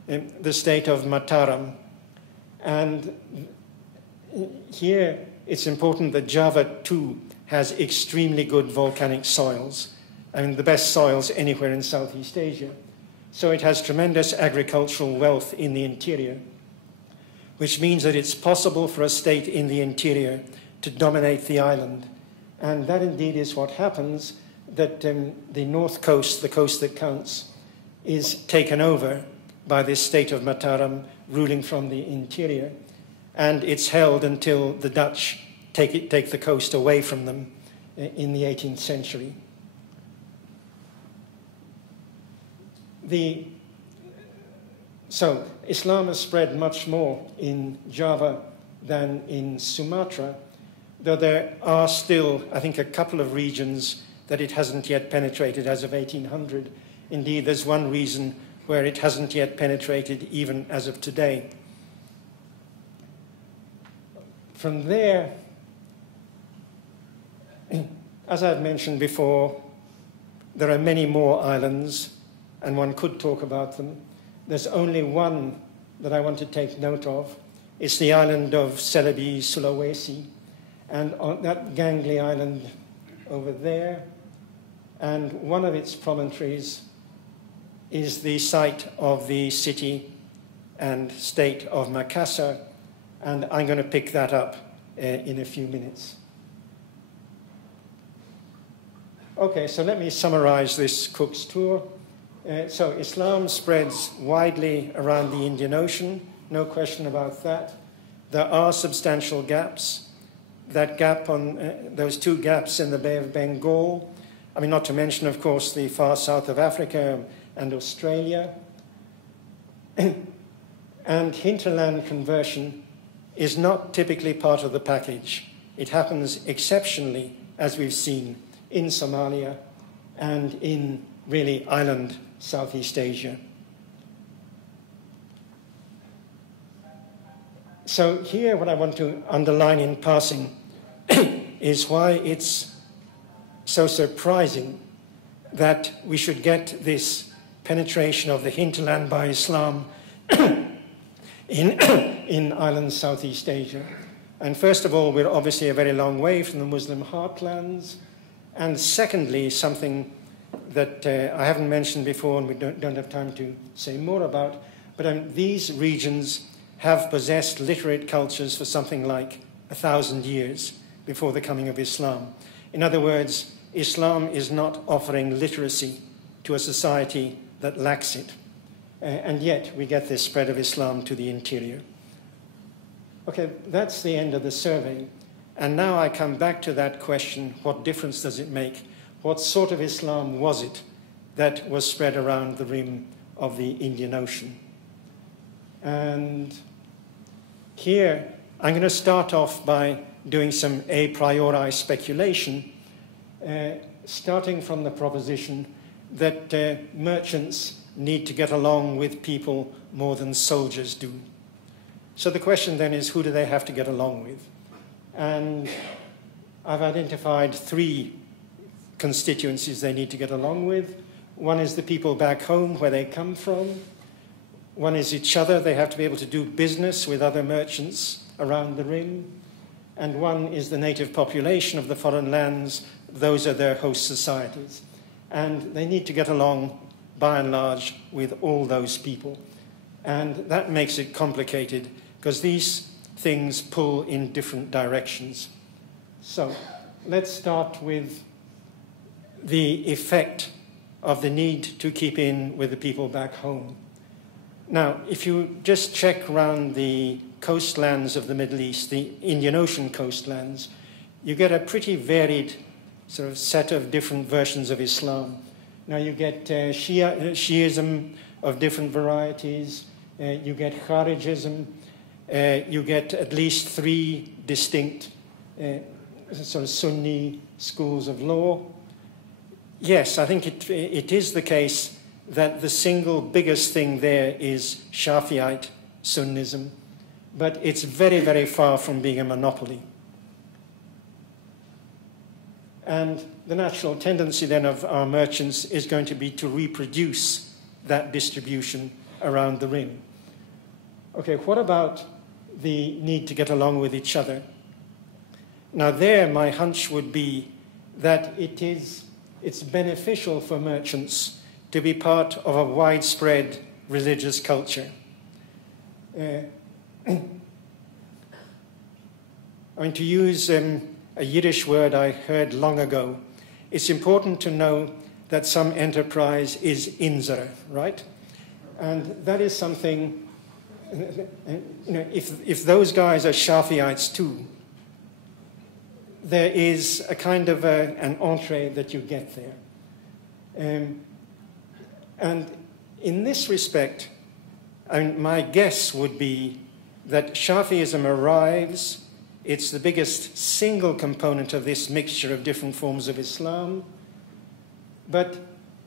the state of Mataram. And here it's important that Java too has extremely good volcanic soils, and the best soils anywhere in Southeast Asia. So it has tremendous agricultural wealth in the interior, which means that it's possible for a state in the interior to dominate the island. And that indeed is what happens, that the north coast, the coast that counts, is taken over by this state of Mataram ruling from the interior. And it's held until the Dutch take the coast away from them in the 18th century. So Islam has spread much more in Java than in Sumatra, though there are still, I think, a couple of regions that it hasn't yet penetrated as of 1800. Indeed, there's one region where it hasn't yet penetrated even as of today. From there, as I've mentioned before, there are many more islands, and one could talk about them. There's only one that I want to take note of. It's the island of Celebi, Sulawesi, and on that gangly island over there, and one of its promontories is the site of the city and state of Macassar, and I'm going to pick that up in a few minutes. Okay, so let me summarize this Cook's tour. So Islam spreads widely around the Indian Ocean, no question about that. There are substantial gaps. That gap on those two gaps in the Bay of Bengal, I mean, not to mention, of course, the far south of Africa and Australia. And hinterland conversion is not typically part of the package. It happens exceptionally, as we've seen, in Somalia and in really island Southeast Asia. So here what I want to underline in passing is why it's so surprising that we should get this penetration of the hinterland by Islam in island Southeast Asia. And first of all, we're obviously a very long way from the Muslim heartlands. And secondly, something that I haven't mentioned before and we don't have time to say more about, but these regions have possessed literate cultures for something like 1,000 years before the coming of Islam. In other words, Islam is not offering literacy to a society that lacks it. And yet we get this spread of Islam to the interior. Okay, that's the end of the survey. And now I come back to that question, what difference does it make? What sort of Islam was it that was spread around the rim of the Indian Ocean. And here, I'm going to start off by doing some a priori speculation, starting from the proposition that merchants need to get along with people more than soldiers do. So the question then is, who do they have to get along with? And I've identified three constituencies they need to get along with. One is the people back home where they come from. One is each other. They have to be able to do business with other merchants around the rim. And one is the native population of the foreign lands. Those are their host societies. And they need to get along, by and large, with all those people. And that makes it complicated, because these things pull in different directions. So let's start with the effect of the need to keep in with the people back home. Now, if you just check around the coastlands of the Middle East, the Indian Ocean coastlands, you get a pretty varied sort of set of different versions of Islam. Now, you get Shiism of different varieties, you get Kharijism, you get at least three distinct sort of Sunni schools of law. Yes, I think it is the case that the single biggest thing there is Shafi'ite Sunnism, but it's very, very far from being a monopoly. And the natural tendency then of our merchants is going to be to reproduce that distribution around the rim. Okay, what about the need to get along with each other? Now there, my hunch would be that it's beneficial for merchants to be part of a widespread religious culture. I mean, to use a Yiddish word I heard long ago, it's important to know that some enterprise is inzere, right? And that is something, if those guys are Shafi'ites too, there is a kind of an entree that you get there. And in this respect, my guess would be that Shafi'ism arrives, it's the biggest single component of this mixture of different forms of Islam, but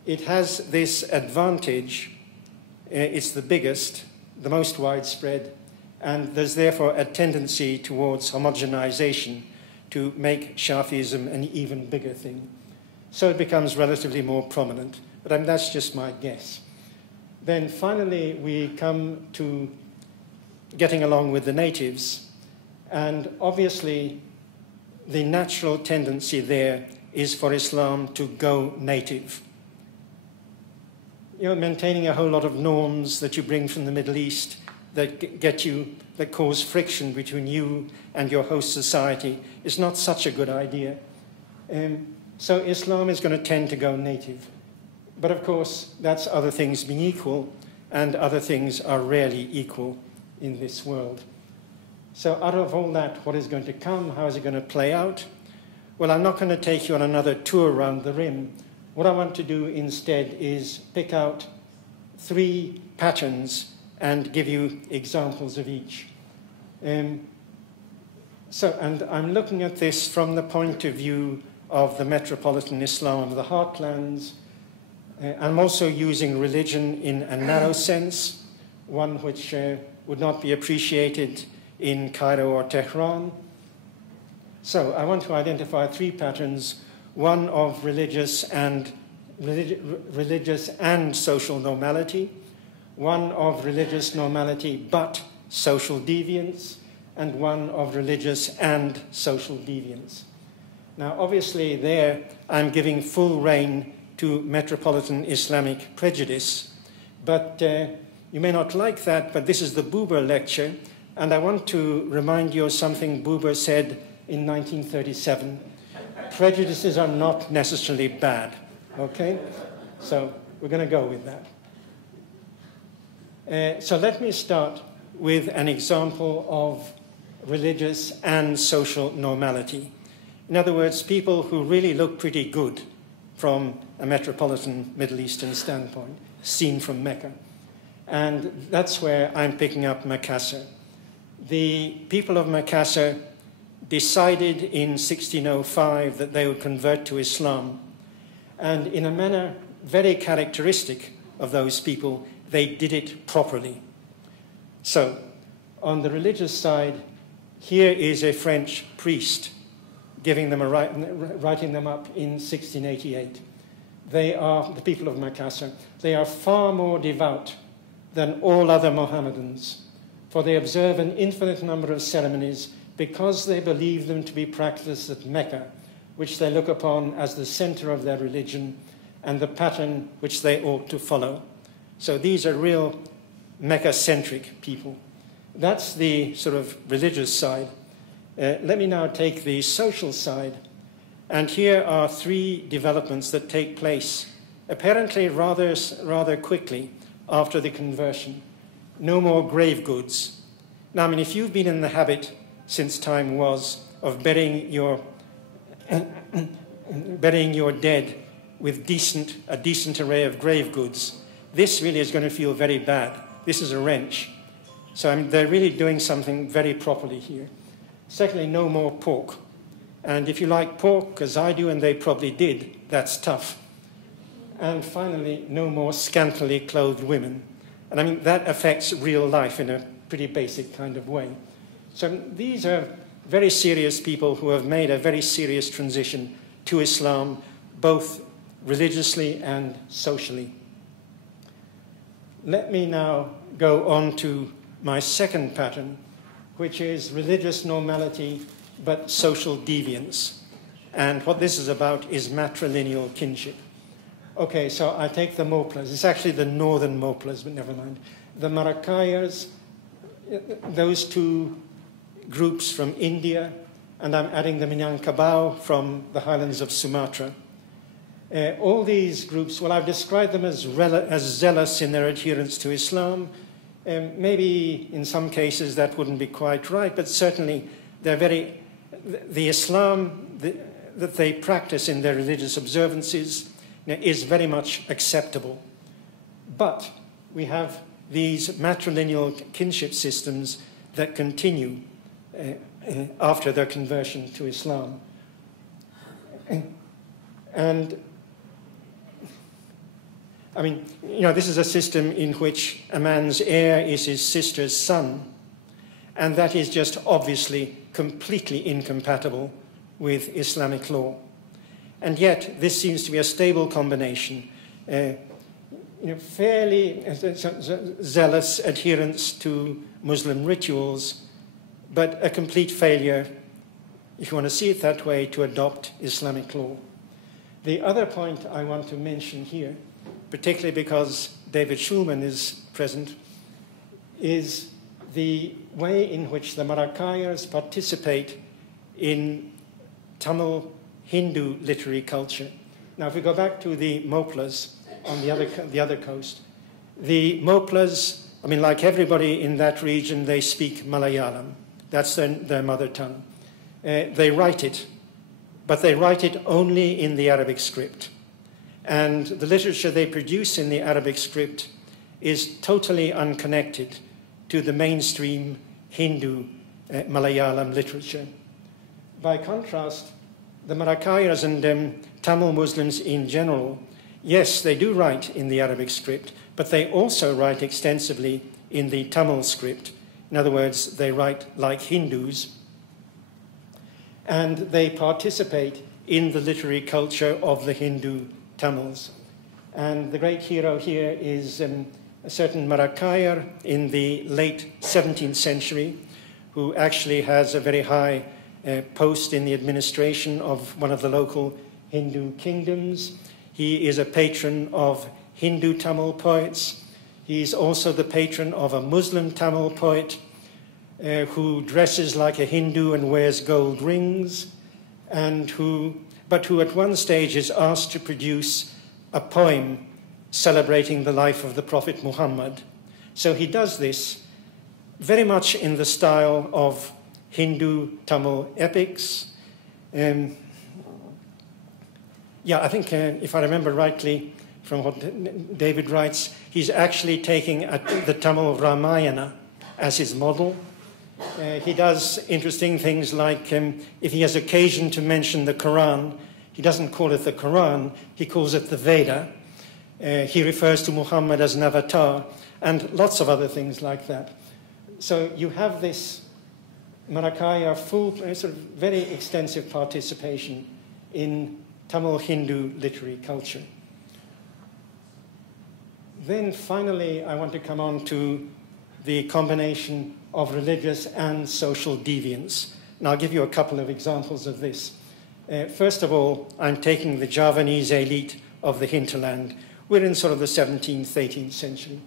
it has this advantage, it's the biggest, the most widespread, and there's therefore a tendency towards homogenization to make Shafi'ism an even bigger thing. So it becomes relatively more prominent, but that's just my guess. Then finally, we come to getting along with the natives, and obviously the natural tendency there is for Islam to go native. You know, maintaining a whole lot of norms that you bring from the Middle East that cause friction between you and your host society is not such a good idea. So Islam is going to tend to go native. But of course, that's other things being equal, and other things are rarely equal in this world. So out of all that, what is going to come? How is it going to play out? Well, I'm not going to take you on another tour around the rim. What I want to do instead is pick out three patterns and give you examples of each. And I'm looking at this from the point of view of the metropolitan Islam of the heartlands. I'm also using religion in a narrow sense, one which would not be appreciated in Cairo or Tehran. So I want to identify three patterns, one of religious and social normality, one of religious normality but social deviance, and one of religious and social deviance. Now, obviously, there I'm giving full rein to metropolitan Islamic prejudice, but you may not like that, but this is the Buber lecture, and I want to remind you of something Buber said in 1937. Prejudices are not necessarily bad, okay? So we're going to go with that. So let me start with an example of religious and social normality. In other words, people who really look pretty good from a metropolitan Middle Eastern standpoint, seen from Mecca. And that's where I'm picking up Macassar. The people of Macassar decided in 1605 that they would convert to Islam. And in a manner very characteristic of those people, they did it properly. So, on the religious side, here is a French priest writing them up in 1688. They are, the people of Macassar, they are far more devout than all other Mohammedans, for they observe an infinite number of ceremonies because they believe them to be practiced at Mecca, which they look upon as the center of their religion and the pattern which they ought to follow. So these are real Mecca-centric people. That's the sort of religious side. Let me now take the social side. And here are three developments that take place, apparently rather quickly after the conversion. No more grave goods. Now, I mean, if you've been in the habit since time was of burying your dead with a decent array of grave goods, this really is going to feel very bad. This is a wrench. So I mean, they're really doing something very properly here. Secondly, no more pork. And if you like pork, as I do, and they probably did, that's tough. And finally, no more scantily clothed women. And I mean, that affects real life in a pretty basic kind of way. So these are very serious people who have made a very serious transition to Islam, both religiously and socially. Let me now go on to my second pattern, which is religious normality but social deviance. And what this is about is matrilineal kinship. Okay, so I take the Moplas. It's actually the northern Moplas, but never mind. The Maracayas, those two groups from India, and I'm adding the Minangkabau from the highlands of Sumatra. All these groups, well, I've described them as zealous in their adherence to Islam. Maybe in some cases that wouldn't be quite right, but certainly they're the Islam that they practice in their religious observances is very much acceptable. But we have these matrilineal kinship systems that continue after their conversion to Islam. And I mean, this is a system in which a man's heir is his sister's son, and that is just obviously completely incompatible with Islamic law. And yet, this seems to be a stable combination. Fairly zealous adherence to Muslim rituals, but a complete failure, if you want to see it that way, to adopt Islamic law. The other point I want to mention here, particularly because David Schulman is present, is the way in which the Maracayas participate in Tamil Hindu literary culture. Now, if we go back to the Moplas on the other coast, the Moplas, I mean, like everybody in that region, they speak Malayalam. That's their mother tongue. They write it, but they write it only in the Arabic script. And the literature they produce in the Arabic script is totally unconnected to the mainstream Hindu Malayalam literature. By contrast, the Maracayas and Tamil Muslims in general, yes, they do write in the Arabic script, but they also write extensively in the Tamil script. In other words, they write like Hindus, and they participate in the literary culture of the Hindu Tamils. And the great hero here is a certain Maracayar in the late 17th century, who actually has a very high post in the administration of one of the local Hindu kingdoms. He is a patron of Hindu Tamil poets. He's also the patron of a Muslim Tamil poet who dresses like a Hindu and wears gold rings, but who at one stage is asked to produce a poem celebrating the life of the Prophet Muhammad. So he does this very much in the style of Hindu Tamil epics. Yeah, I think if I remember rightly from what David writes, he's actually taking the Tamil Ramayana as his model. He does interesting things like if he has occasion to mention the Quran, he doesn't call it the Quran, he calls it the Veda. He refers to Muhammad as an avatar, and lots of other things like that. So you have this Marakaya full, sort of very extensive participation in Tamil Hindu literary culture. Then finally, I want to come on to the combination of religious and social deviance. And I'll give you a couple of examples of this. First of all, I'm taking the Javanese elite of the hinterland. We're in sort of the 17th, 18th century.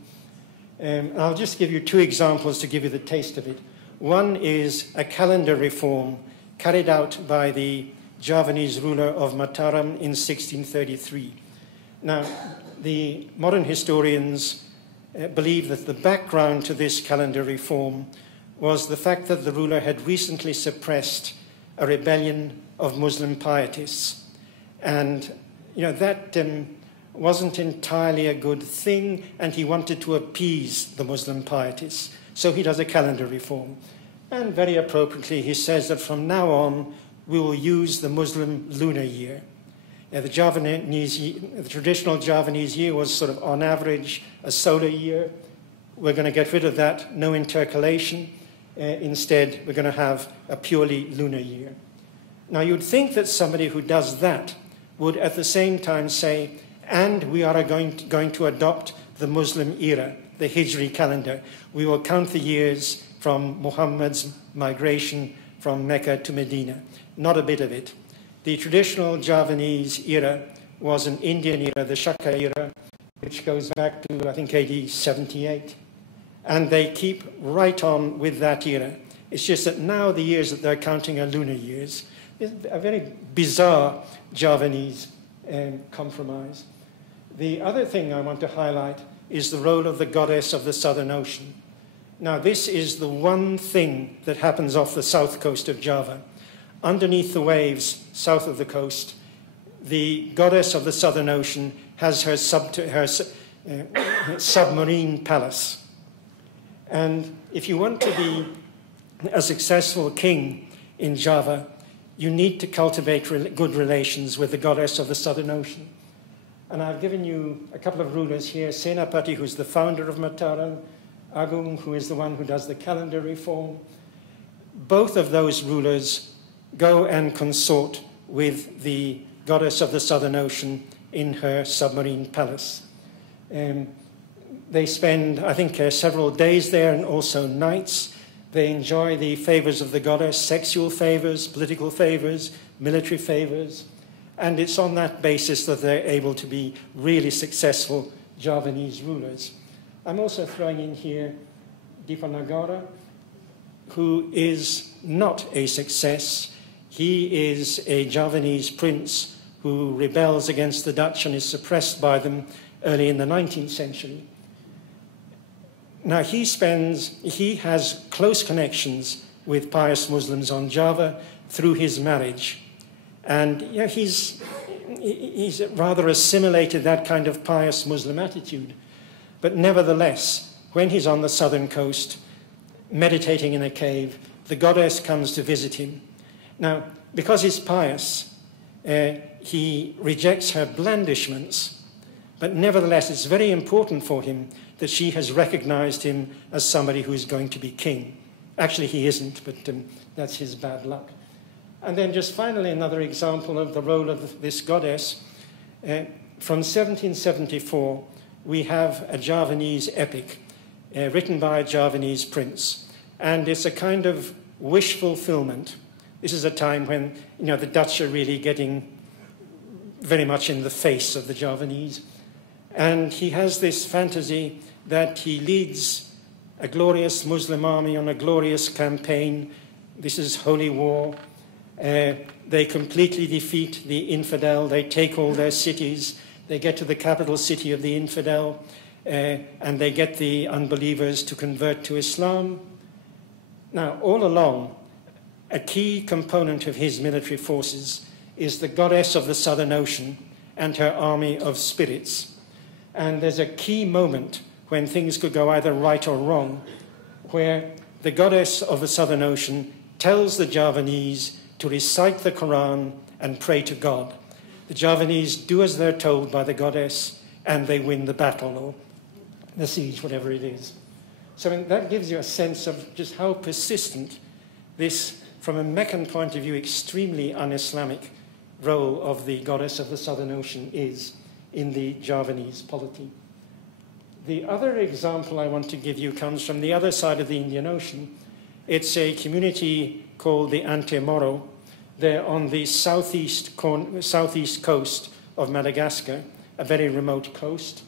And I'll just give you two examples to give you the taste of it. One is a calendar reform carried out by the Javanese ruler of Mataram in 1633. Now, the modern historians believe that the background to this calendar reform was the fact that the ruler had recently suppressed a rebellion of Muslim pietists. And, that wasn't entirely a good thing, and he wanted to appease the Muslim pietists. So he does a calendar reform. And very appropriately, he says that from now on, we will use the Muslim lunar year. The traditional Javanese year was sort of, on average, a solar year. We're going to get rid of that, no intercalation. Instead, we're going to have a purely lunar year. Now, you'd think that somebody who does that would at the same time say, and we are going to adopt the Muslim era, the Hijri calendar. We will count the years from Muhammad's migration from Mecca to Medina. Not a bit of it. The traditional Javanese era was an Indian era, the Shaka era, which goes back to, I think, AD 78. And they keep right on with that era. It's just that now the years that they're counting are lunar years. It's a very bizarre Javanese compromise. The other thing I want to highlight is the role of the goddess of the Southern Ocean. Now, this is the one thing that happens off the south coast of Java. Underneath the waves, south of the coast, the goddess of the Southern Ocean has her submarine palace. And if you want to be a successful king in Java, you need to cultivate good relations with the goddess of the Southern Ocean. And I've given you a couple of rulers here, Senapati, who's the founder of Mataram, Agung, who is the one who does the calendar reform. Both of those rulers go and consort with the goddess of the Southern Ocean in her submarine palace. They spend, I think, several days there and also nights. They enjoy the favors of the goddess, sexual favors, political favors, military favors. And it's on that basis that they're able to be really successful Javanese rulers. I'm also throwing in here Dipanagara, who is not a success. He is a Javanese prince who rebels against the Dutch and is suppressed by them early in the 19th century. Now, he has close connections with pious Muslims on Java through his marriage. And he's rather assimilated that kind of pious Muslim attitude. But nevertheless, when he's on the southern coast, meditating in a cave, the goddess comes to visit him. Now, because he's pious, he rejects her blandishments, but nevertheless, it's very important for him that she has recognized him as somebody who is going to be king. Actually, he isn't, but that's his bad luck. And then just finally, another example of the role of this goddess. From 1774, we have a Javanese epic written by a Javanese prince. And it's a kind of wish fulfillment. This is a time when, the Dutch are really getting very much in the face of the Javanese. And he has this fantasy that he leads a glorious Muslim army on a glorious campaign. This is holy war. They completely defeat the infidel. They take all their cities. They get to the capital city of the infidel, and they get the unbelievers to convert to Islam. Now, all along, a key component of his military forces is the goddess of the Southern Ocean and her army of spirits. And there's a key moment when things could go either right or wrong, where the goddess of the Southern Ocean tells the Javanese to recite the Quran and pray to God. The Javanese do as they're told by the goddess, and they win the battle or the siege, whatever it is. So that gives you a sense of just how persistent this, from a Meccan point of view, extremely un-Islamic role of the goddess of the Southern Ocean is in the Javanese polity. The other example I want to give you comes from the other side of the Indian Ocean. It's a community called the Antemoro. They're on the southeast coast of Madagascar, a very remote coast.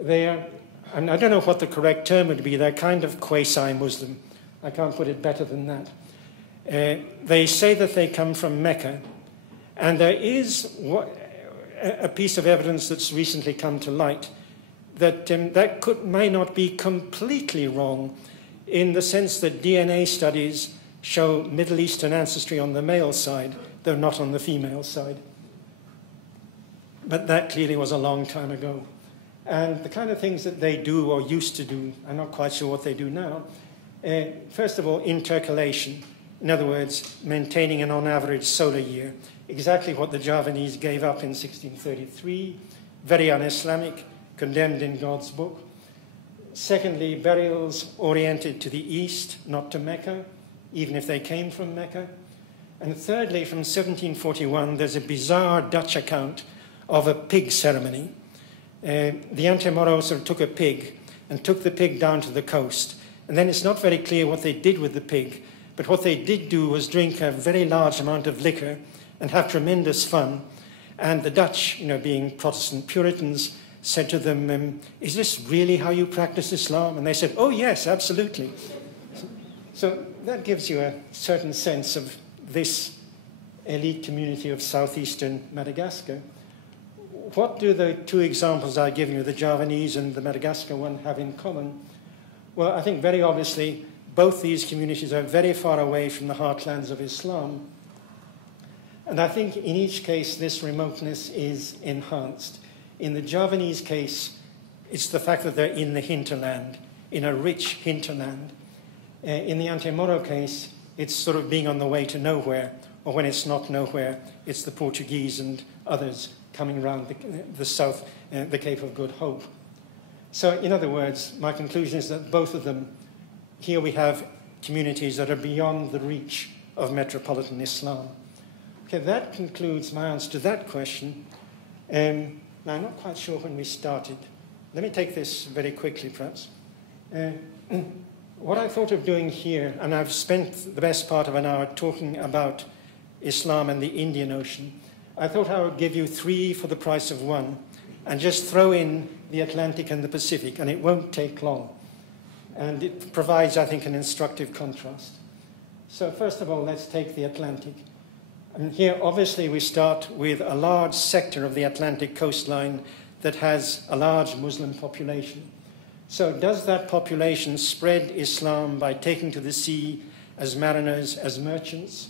They're, and I don't know what the correct term would be, they're kind of quasi-Muslim. I can't put it better than that. They say that they come from Mecca, and there is a piece of evidence that's recently come to light that may not be completely wrong, in the sense that DNA studies show Middle Eastern ancestry on the male side, though not on the female side. But that clearly was a long time ago. And the kind of things that they do or used to do, I'm not quite sure what they do now. First of all, intercalation. In other words, maintaining an on-average solar year. Exactly what the Javanese gave up in 1633. Very un-Islamic, condemned in God's book. Secondly, burials oriented to the east, not to Mecca, even if they came from Mecca. And thirdly, from 1741, there's a bizarre Dutch account of a pig ceremony. The Antemoro sort of took a pig and took the pig down to the coast. And then it's not very clear what they did with the pig, but what they did do was drink a very large amount of liquor and have tremendous fun. And the Dutch, being Protestant Puritans, said to them, is this really how you practice Islam? And they said, oh yes, absolutely. So that gives you a certain sense of this elite community of southeastern Madagascar. What do the two examples I've given you, the Javanese and the Madagascar one, have in common? Well, I think very obviously both these communities are very far away from the heartlands of Islam. And I think in each case this remoteness is enhanced. In the Javanese case, it's the fact that they're in the hinterland, in a rich hinterland. In the Antemoro case, it's sort of being on the way to nowhere, or when it's not nowhere, it's the Portuguese and others coming around the south, the Cape of Good Hope. So in other words, my conclusion is that both of them, here we have communities that are beyond the reach of metropolitan Islam. Okay, that concludes my answer to that question. Now, I'm not quite sure when we started. Let me take this very quickly, perhaps. What I thought of doing here, and I've spent the best part of an hour talking about Islam and the Indian Ocean, I thought I would give you 3 for the price of 1, and just throw in the Atlantic and the Pacific, and it won't take long. And it provides, I think, an instructive contrast. So first of all, let's take the Atlantic. And here, obviously, we start with a large sector of the Atlantic coastline that has a large Muslim population. So does that population spread Islam by taking to the sea as mariners, as merchants?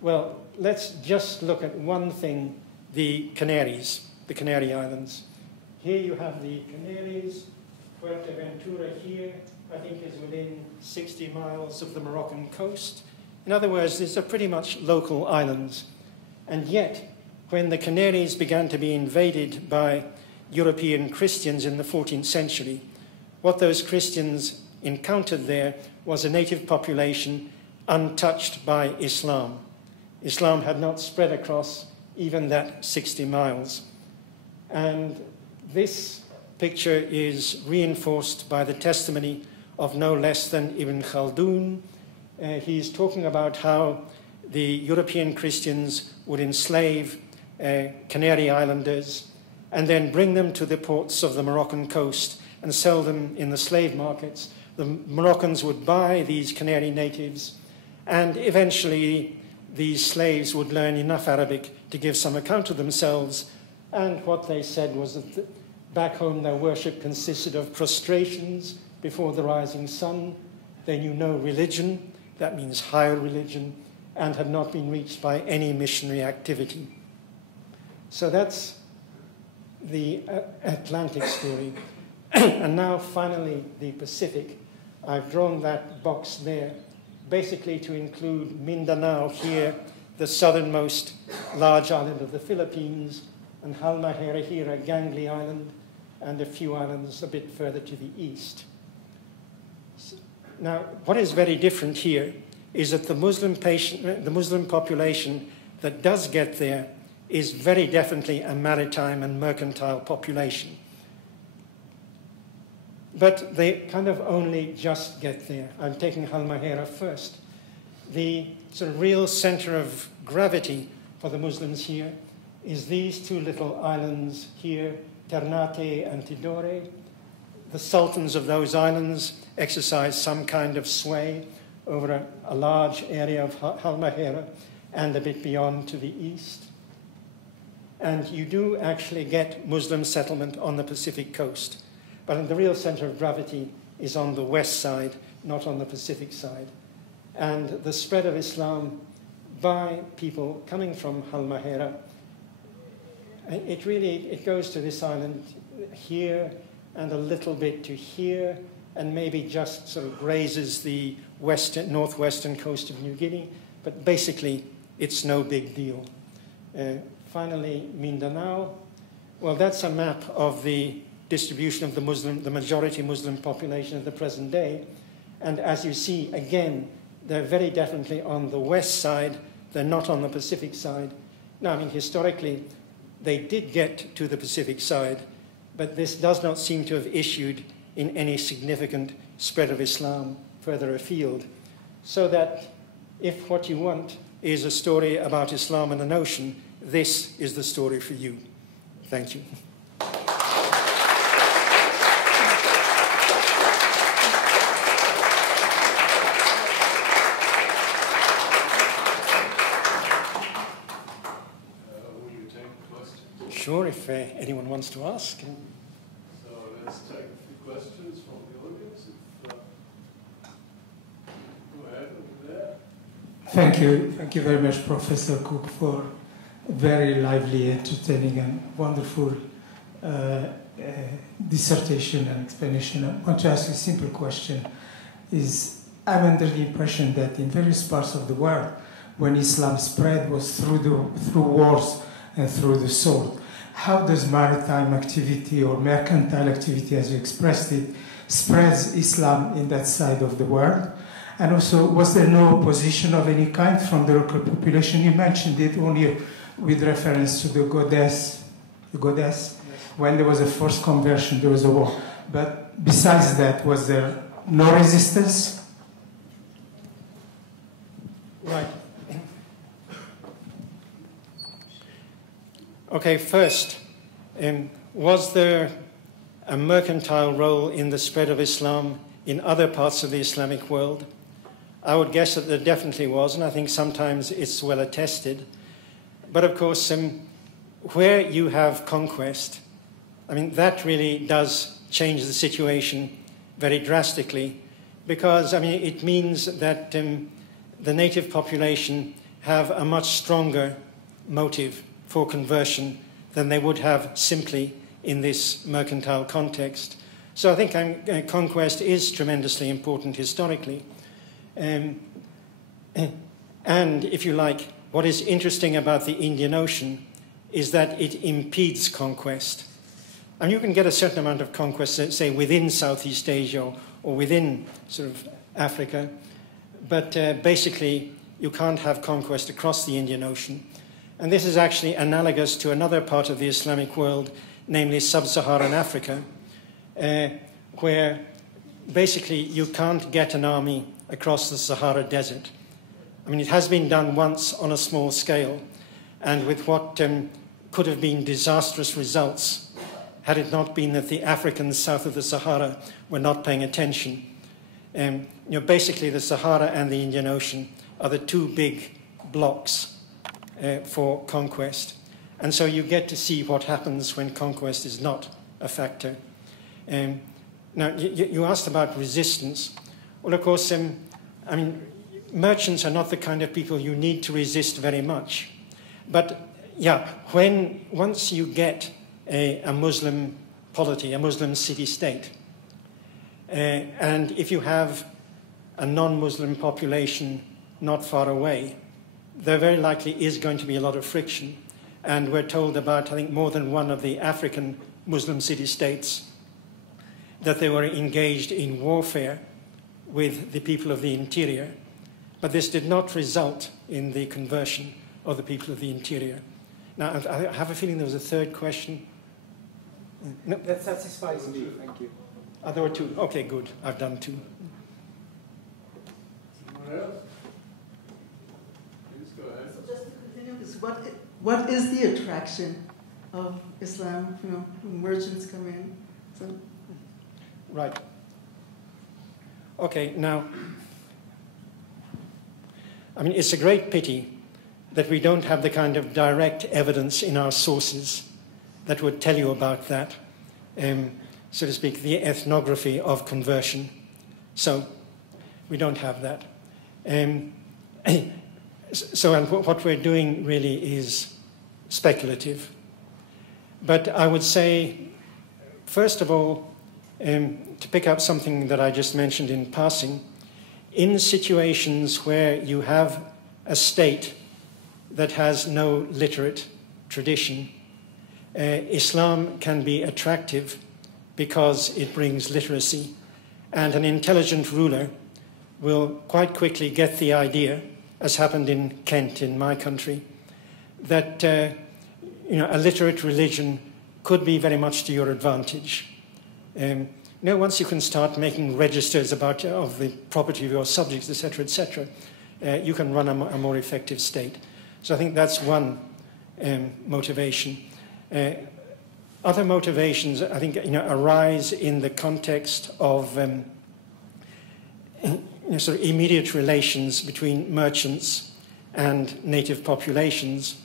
Well, let's just look at one thing, the Canaries, the Canary Islands. Here you have the Canaries. Fuerteventura here, I think, is within 60 miles of the Moroccan coast. In other words, these are pretty much local islands. And yet, when the Canaries began to be invaded by European Christians in the 14th century, what those Christians encountered there was a native population untouched by Islam. Islam had not spread across even that 60 miles. And this picture is reinforced by the testimony of no less than Ibn Khaldun. He's talking about how the European Christians would enslave Canary Islanders and then bring them to the ports of the Moroccan coast and sell them in the slave markets. The Moroccans would buy these Canary natives, and eventually these slaves would learn enough Arabic to give some account of themselves. And what they said was that back home their worship consisted of prostrations before the rising sun. They knew no religion. That means higher religion. and had not been reached by any missionary activity. So that's the Atlantic story. And now, finally, the Pacific. I've drawn that box there, basically to include Mindanao here, the southernmost large island of the Philippines, and Halmahera here, a gangly island, and a few islands a bit further to the east. Now, what is very different here is that the Muslim population that does get there is very definitely a maritime and mercantile population. But they kind of only just get there. I'm taking Halmahera first. The sort of real center of gravity for the Muslims here is these two little islands here, Ternate and Tidore. The sultans of those islands exercise some kind of sway over a large area of Halmahera and a bit beyond to the east. And you do actually get Muslim settlement on the Pacific coast. But the real center of gravity is on the west side, not on the Pacific side. And the spread of Islam by people coming from Halmahera, it goes to this island here and a little bit to here, and maybe just sort of grazes the northwestern coast of New Guinea. But basically, it's no big deal. Finally, Mindanao. Well, that's a map of the distribution of the majority Muslim population of the present day. And as you see, again, they're very definitely on the west side. They're not on the Pacific side. Now, I mean, historically, they did get to the Pacific side, but this does not seem to have issued in any significant spread of Islam further afield. So that if what you want is a story about Islam and an ocean, this is the story for you. Thank you. Sure, if anyone wants to ask. So let's take a few questions from the audience. Go ahead over there. Thank you. Thank you very much, Professor Cook, for a very lively, entertaining, and wonderful dissertation and explanation. I want to ask you a simple question. I'm under the impression that in various parts of the world, when Islam spread was through wars and through the sword. How does maritime activity or mercantile activity, as you expressed it, spreads Islam in that side of the world? And also, was there no opposition of any kind from the local population? You mentioned it only with reference to the goddess. Yes. When there was a forced conversion, there was a war. But besides that, was there no resistance? Right. Okay, first, was there a mercantile role in the spread of Islam in other parts of the Islamic world? I would guess that there definitely was, and I think sometimes it's well attested. But of course, where you have conquest, I mean, that really does change the situation very drastically, because, I mean, it means that the native population have a much stronger motive for conversion than they would have simply in this mercantile context. So I think conquest is tremendously important historically. And if you like, what is interesting about the Indian Ocean is that it impedes conquest. And you can get a certain amount of conquest, say, within Southeast Asia or within sort of Africa, but basically you can't have conquest across the Indian Ocean. And this is actually analogous to another part of the Islamic world, namely sub-Saharan Africa, where basically you can't get an army across the Sahara Desert. I mean, it has been done once on a small scale, and with what could have been disastrous results had it not been that the Africans south of the Sahara were not paying attention. Basically, the Sahara and the Indian Ocean are the two big blocks for conquest. And so you get to see what happens when conquest is not a factor. Now, you asked about resistance. Well, of course, I mean, merchants are not the kind of people you need to resist very much. But yeah, once you get a Muslim polity, a Muslim city-state, and if you have a non-Muslim population not far away, there very likely is going to be a lot of friction. And we're told about, I think, more than one of the African Muslim city-states that they were engaged in warfare with the people of the interior. But this did not result in the conversion of the people of the interior. Now, I have a feeling there was a third question. No, That satisfies me, thank you. Oh, there were two. Okay, good. I've done two. Someone else? Please go ahead. So just to continue this, what is the attraction of Islam? You know, when merchants come in. So. Right. Okay, now, I mean, it's a great pity that we don't have the kind of direct evidence in our sources that would tell you about that, so to speak, the ethnography of conversion. So we don't have that. So and what we're doing really is speculative. But I would say, first of all, to pick up something that I just mentioned in passing, in situations where you have a state that has no literate tradition, Islam can be attractive because it brings literacy. And an intelligent ruler will quite quickly get the idea, as happened in Kent, in my country, that a literate religion could be very much to your advantage. Once you can start making registers of the property of your subjects, etc., you can run a more effective state. So I think that's one motivation. Other motivations, I think, arise in the context of sort of immediate relations between merchants and native populations.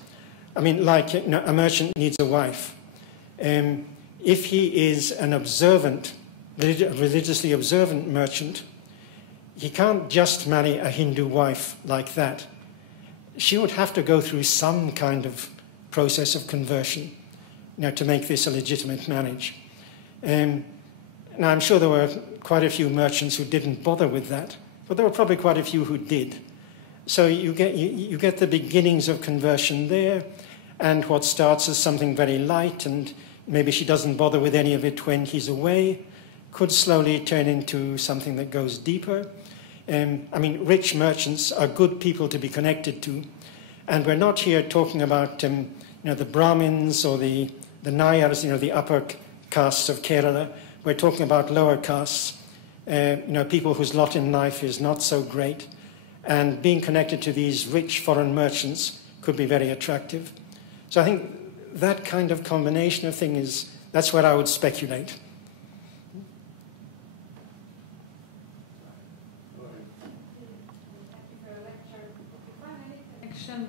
I mean, like a merchant needs a wife. If he is an observant, religiously observant merchant, he can't just marry a Hindu wife like that. She would have to go through some kind of process of conversion, to make this a legitimate marriage. Now, I'm sure there were quite a few merchants who didn't bother with that, but there were probably quite a few who did. So you get the beginnings of conversion there, and what starts as something very light, and maybe she doesn't bother with any of it when he's away, could slowly turn into something that goes deeper. I mean, rich merchants are good people to be connected to, and we're not here talking about the Brahmins or the Nayars, the upper castes of Kerala. We're talking about lower castes, people whose lot in life is not so great, and being connected to these rich foreign merchants could be very attractive. So I think that kind of combination of things that's where I would speculate.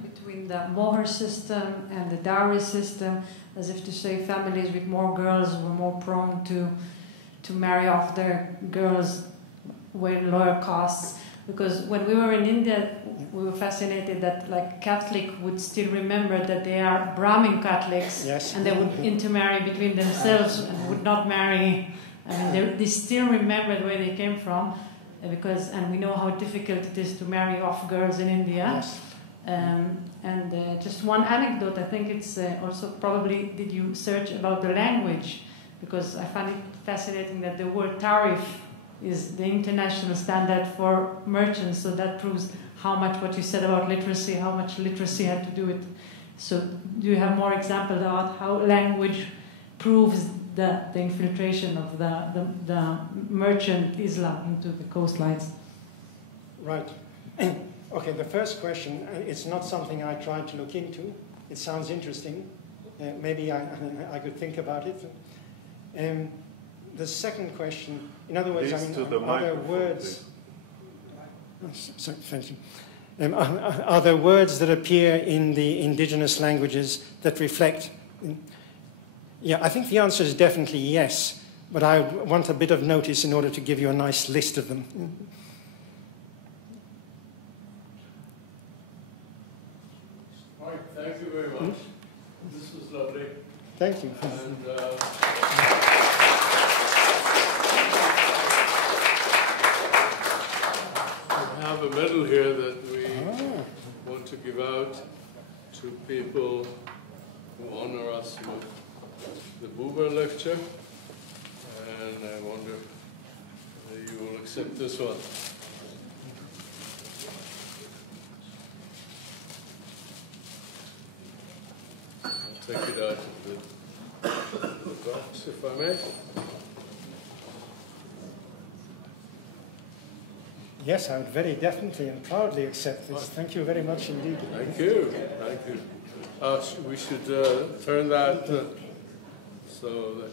Between the Moher system and the dowry system, as if to say families with more girls were more prone to marry off their girls with lower castes. Because when we were in India, we were fascinated that like Catholic would still remember that they are Brahmin Catholics, yes, and they would intermarry between themselves and would not marry. I mean, they still remembered where they came from, and we know how difficult it is to marry off girls in India. Yes. Just one anecdote, I think it's also probably, did you search about the language? Because I find it fascinating that the word tariff is the international standard for merchants, so that proves how much what you said about literacy, how much literacy had to do with. So do you have more examples about how language proves the infiltration of the merchant Islam into the coastlines? Right. Okay, the first question, it's not something I tried to look into. It sounds interesting. Maybe I could think about it. The second question, in other words, are there words... Sorry, thank you. Are there words that appear in the indigenous languages that reflect... Yeah, I think the answer is definitely yes, but I want a bit of notice in order to give you a nice list of them. All right, thank you very much. This was lovely. Thank you. And, we have a medal here that we want to give out to people who honor us with the Buber lecture. And I wonder if you will accept this one. I'll take it out of the box, if I may. Yes, I would very definitely and proudly accept this. Thank you very much indeed. Thank you. Thank you. We should turn that so that